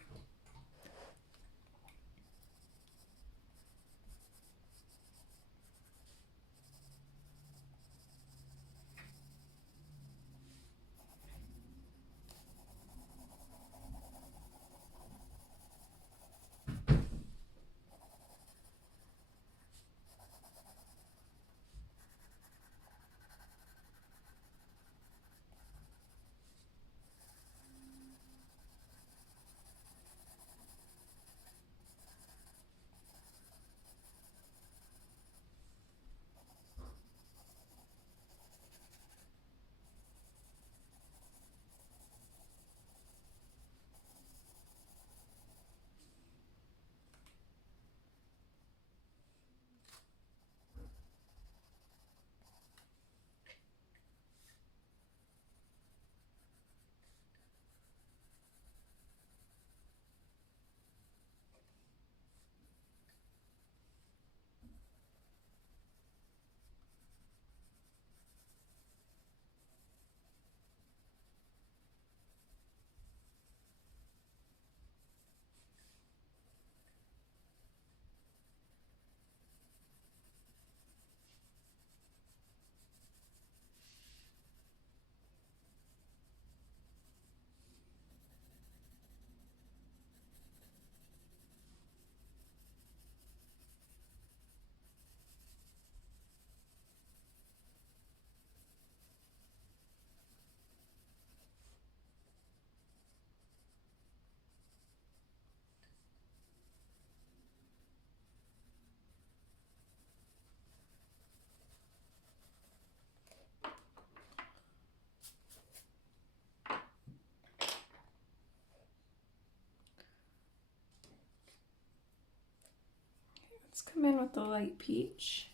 Let's come in with the light peach.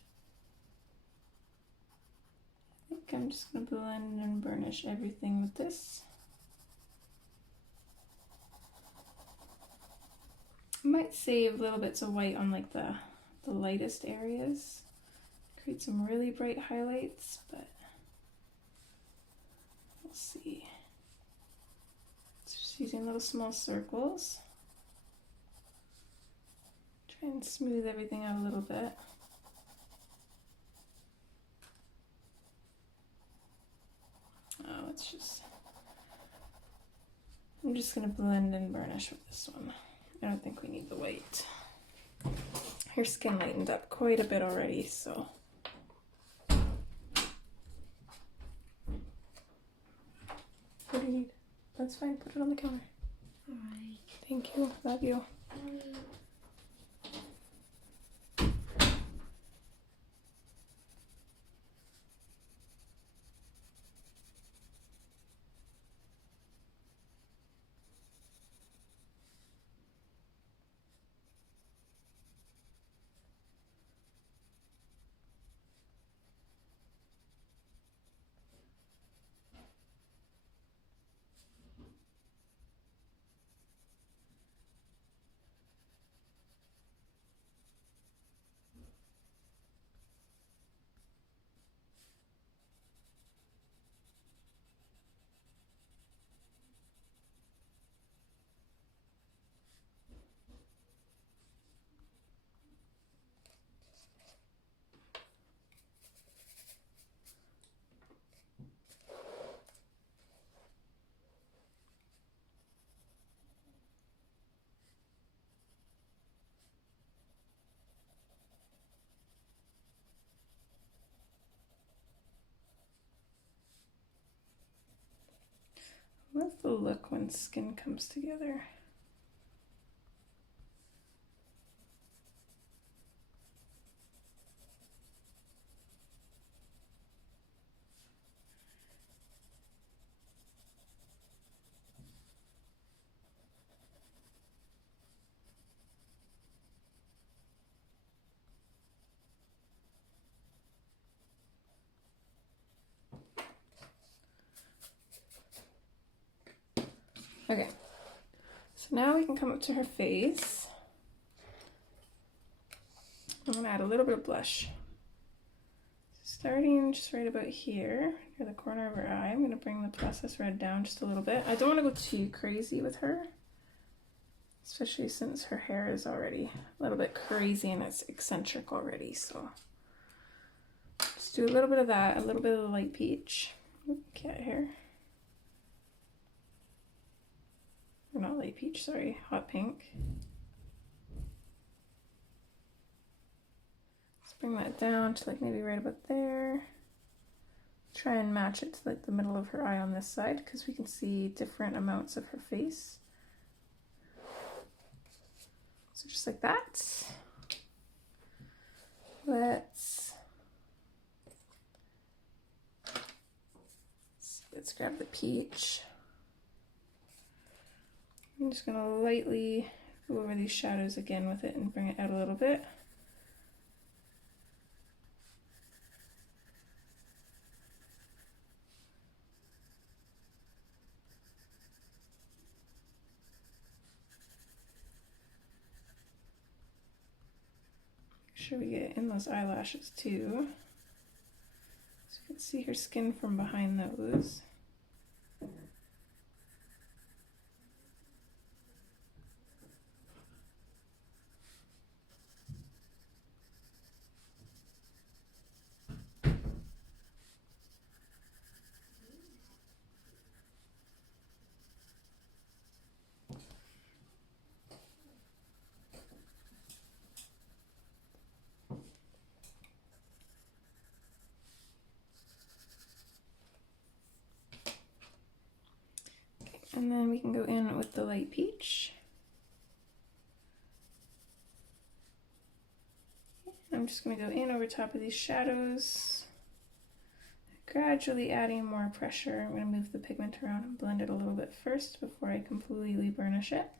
I think I'm just going to blend and burnish everything with this. I might save little bits of white on like the lightest areas. Create some really bright highlights, but we'll see. Just using little small circles. Try and smooth everything out a little bit. Oh, it's just... I'm just going to blend and burnish with this one. I don't think we need the white. Your skin lightened up quite a bit already, so... What do you need? That's fine, put it on the counter. Alright. Thank you, love you. I love the look when skin comes together. Okay, so now we can come up to her face. I'm gonna add a little bit of blush. Starting just right about here, near the corner of her eye, I'm gonna bring the process red down just a little bit. I don't wanna go too crazy with her, especially since her hair is already a little bit crazy and it's eccentric already, so. Just do a little bit of that, a little bit of the light peach. Ooh, cat hair. Or not light peach, sorry, hot pink. Let's bring that down to like maybe right about there. Try and match it to like the middle of her eye on this side because we can see different amounts of her face. So just like that. Let's grab the peach. I'm just going to lightly go over these shadows again with it and bring it out a little bit. Make sure we get in those eyelashes too. So you can see her skin from behind those. And then we can go in with the light peach. I'm just going to go in over top of these shadows, gradually adding more pressure. I'm going to move the pigment around and blend it a little bit first before I completely burnish it.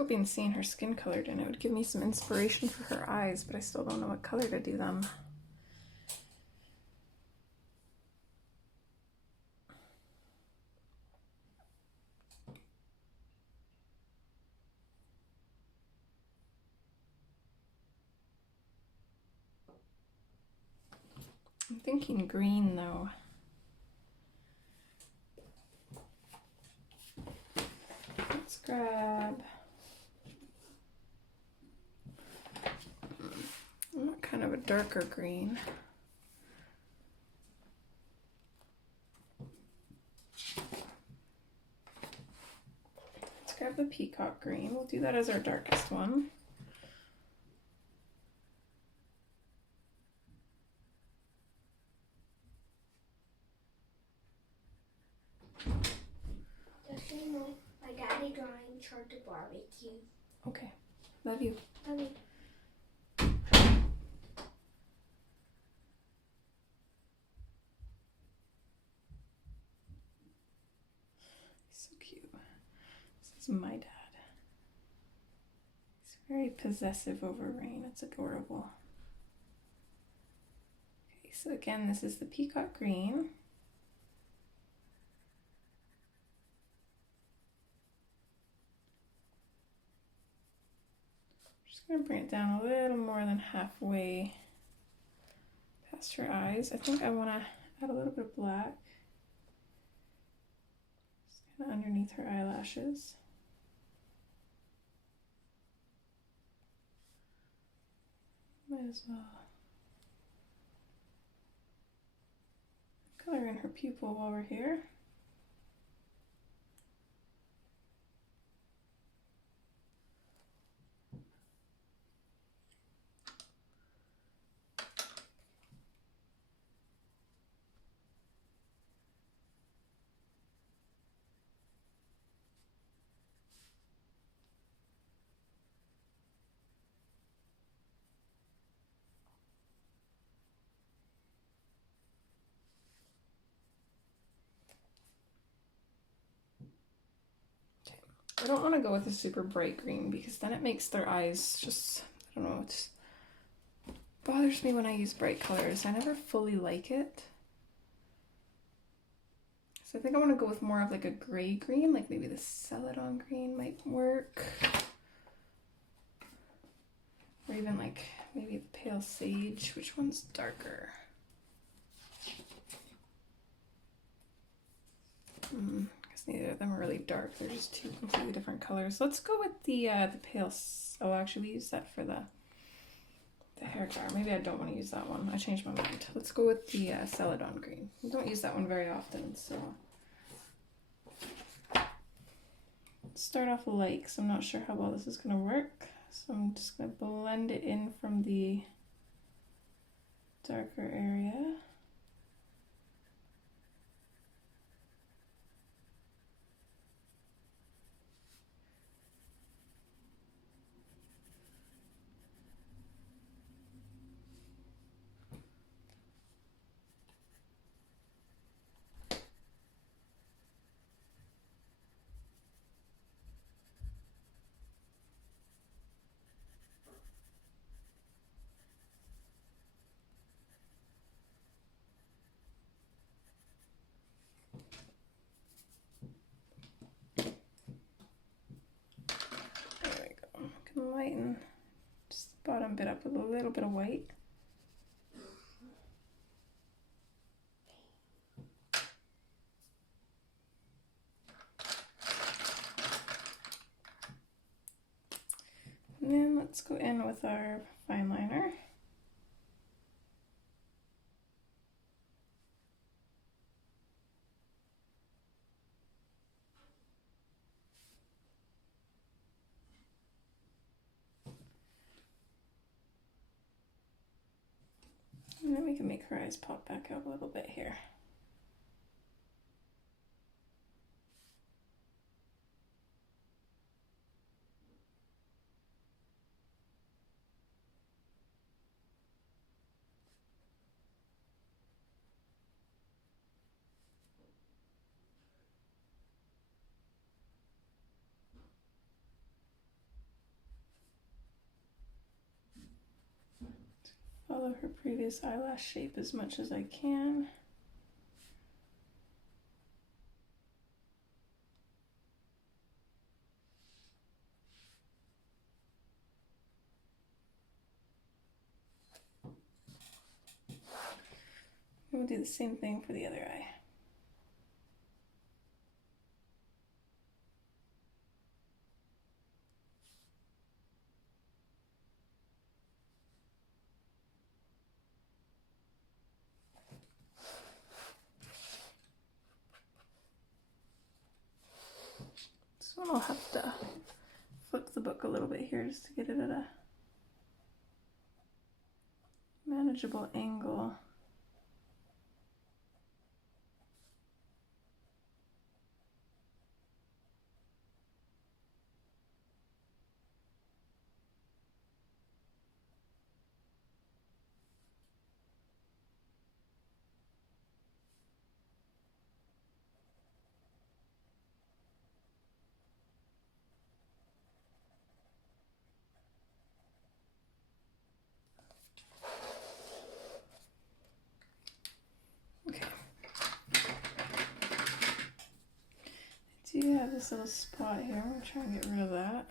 hoping seeing her skin colored in it would give me some inspiration for her eyes, but I still don't know what color to do them. I'm thinking green though. Let's grab kind of a darker green. Let's grab the peacock green. We'll do that as our darkest one. Just so you know, my daddy drawing chart to barbecue. Okay, love you. Love you. So cute. This is my dad. He's very possessive over Rain. It's adorable. Okay, so again, this is the peacock green. Just gonna bring it down a little more than halfway past her eyes. I think I want to add a little bit of black. Just kind of underneath her eyelashes. Might as well color in her pupil while we're here. I don't want to go with a super bright green because then it makes their eyes just, I don't know, it bothers me when I use bright colors. I never fully like it. So I think I want to go with more of like a gray green, like maybe the celadon green might work. Or even like maybe the pale sage. Which one's darker? Neither of them are really dark. They're just two completely different colors. Let's go with the pale. Oh, actually, we use that for the hair color. Maybe I don't want to use that one. I changed my mind. Let's go with the celadon green. We don't use that one very often, so let's start off light because I'm not sure how well this is going to work. So I'm just going to blend it in from the darker area. Lighten just the bottom bit up with a little bit of white. And then let's go in with our fine liner. And then we can make her eyes pop back out a little bit here. follow her previous eyelash shape as much as I can. We'll do the same thing for the other eye. This one I'll have to flip the book a little bit here just to get it at a manageable angle. Okay. I do have this little spot here. I'm going to try and get rid of that.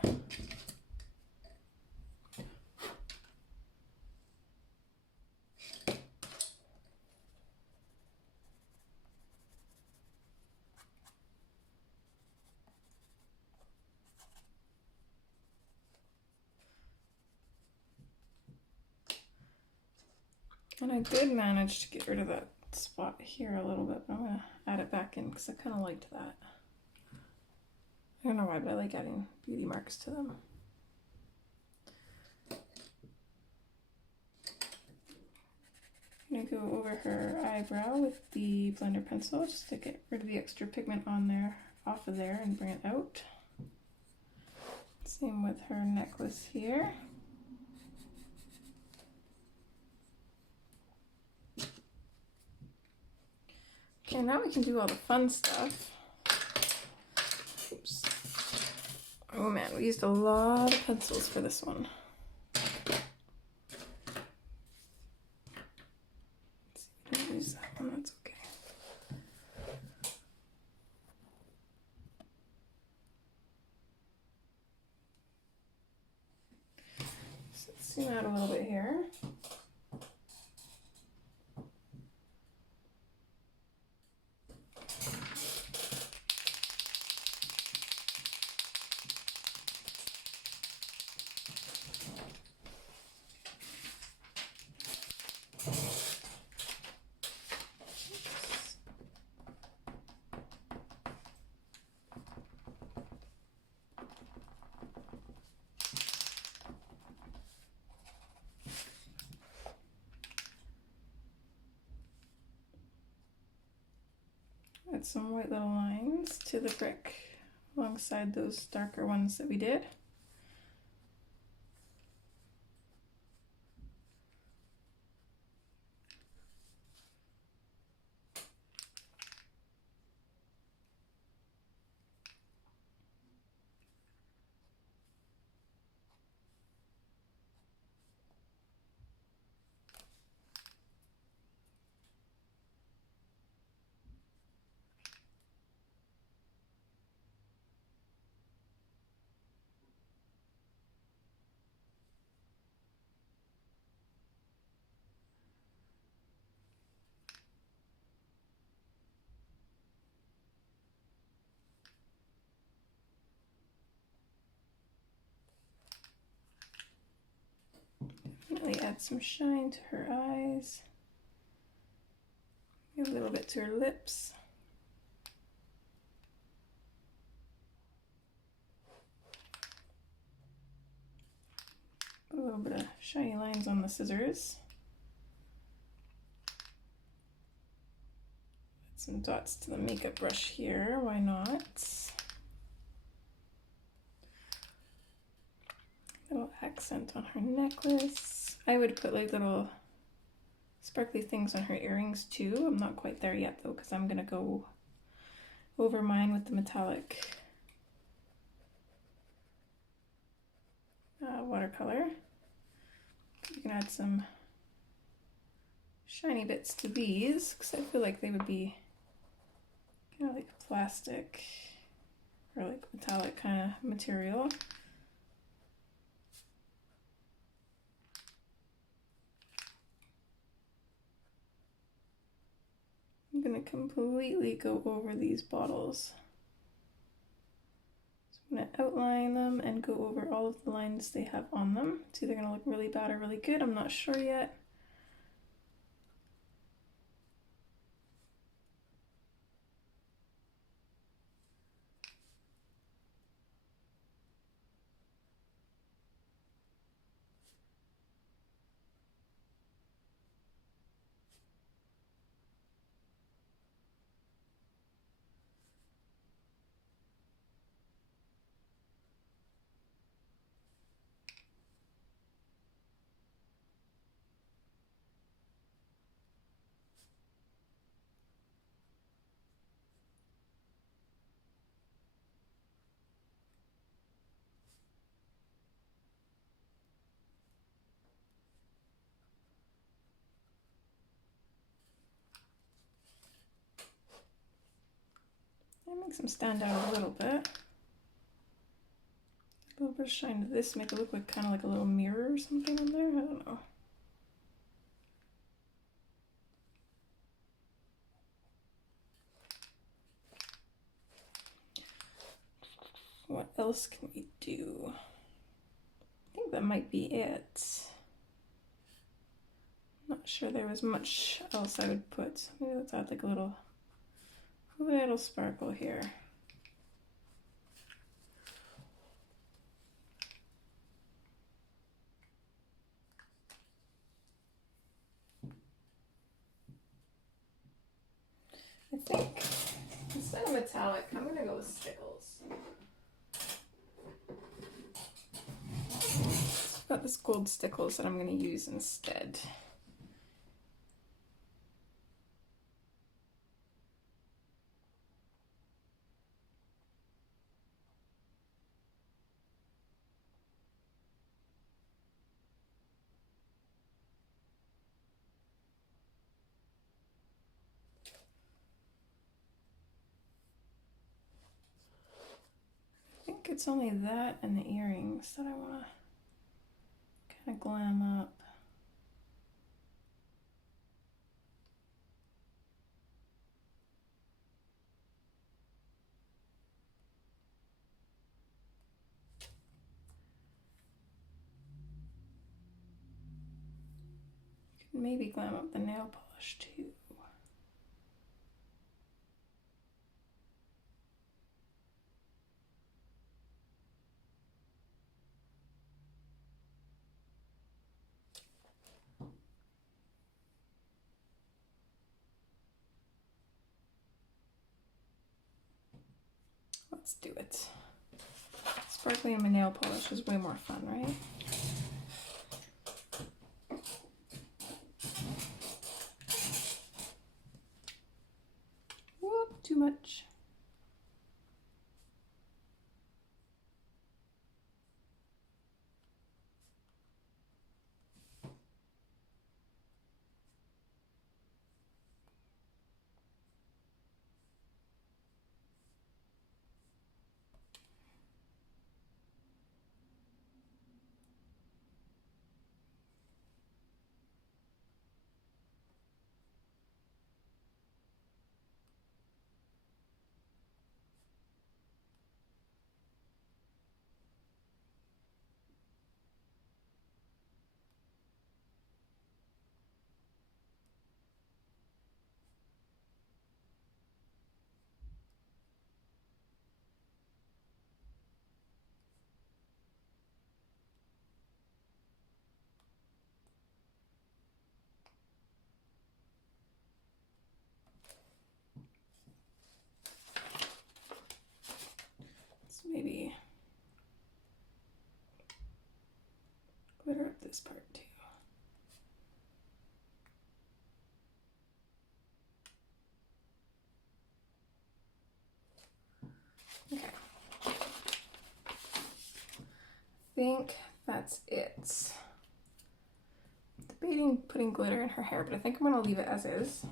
And I did manage to get rid of that spot here a little bit, but I'm going to add it back in because I kind of liked that. I don't know why, but I like adding beauty marks to them. I'm going to go over her eyebrow with the blender pencil just to get rid of the extra pigment on there, off of there, and bring it out. Same with her necklace here. Okay, now we can do all the fun stuff. Oops. Oh man, we used a lot of pencils for this one. Let's see if we can use that one, that's okay. So let's zoom out a little bit here. Add some white little lines to the brick alongside those darker ones that we did. Definitely add some shine to her eyes. A little bit to her lips. Put a little bit of shiny lines on the scissors. Add some dots to the makeup brush here, why not? Little accent on her necklace. I would put like little sparkly things on her earrings too. I'm not quite there yet though because I'm gonna go over mine with the metallic watercolor. You can add some shiny bits to these because I feel like they would be kind of like plastic or like metallic kind of material. I'm going to completely go over these bottles. So I'm going to outline them and go over all of the lines they have on them. It's either going to look really bad or really good. I'm not sure yet. That makes them stand out a little bit. A little bit of shine to this, make it look like kind of like a little mirror or something in there. I don't know. What else can we do? I think that might be it. Not sure there was much else I would put. Maybe let's add like a little sparkle here. I think instead of metallic, I'm gonna go with stickles. I've got this gold stickles that I'm gonna use instead. I think it's only that and the earrings that I want to kind of glam up. Maybe glam up the nail polish too. Let's do it. Sparkly in my nail polish is way more fun, right? Whoop, too much. Maybe glitter up this part too. Okay. I think that's it. The debating putting glitter in her hair, but I think I'm going to leave it as is.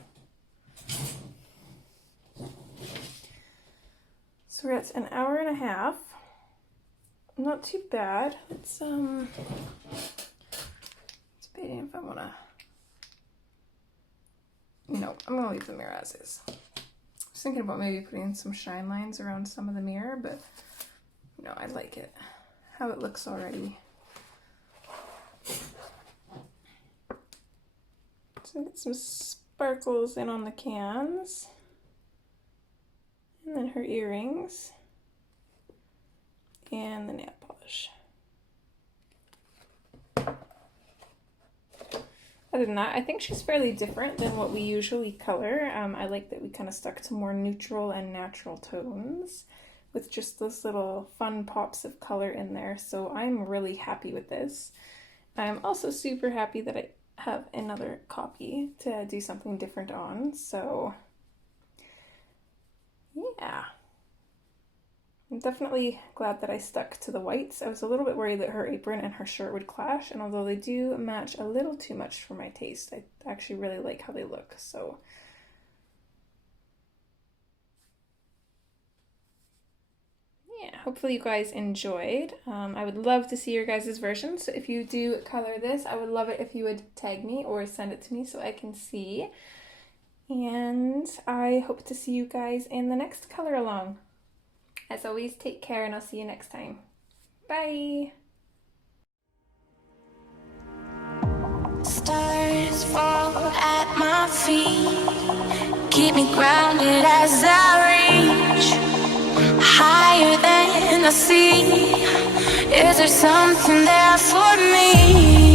So we're at an hour and a half. Not too bad. It's debating if I want to. No, I'm going to leave the mirror as is. I was thinking about maybe putting some shine lines around some of the mirror, but no, I like it. How it looks already. So get some sparkles in on the cans. And then her earrings. And the nail polish. Other than that, I think she's fairly different than what we usually color. I like that we kind of stuck to more neutral and natural tones with just those little fun pops of color in there. So I'm really happy with this. I'm also super happy that I have another copy to do something different on. So yeah. I'm definitely glad that I stuck to the whites. I was a little bit worried that her apron and her shirt would clash, and although they do match a little too much for my taste, I actually really like how they look, so. Yeah, hopefully you guys enjoyed. I would love to see your guys' version, so if you do color this, I would love it if you would tag me or send it to me so I can see. And I hope to see you guys in the next color along. As always, take care and I'll see you next time. Bye! Stars fall at my feet, keep me grounded as I reach higher than I see. Is there something there for me?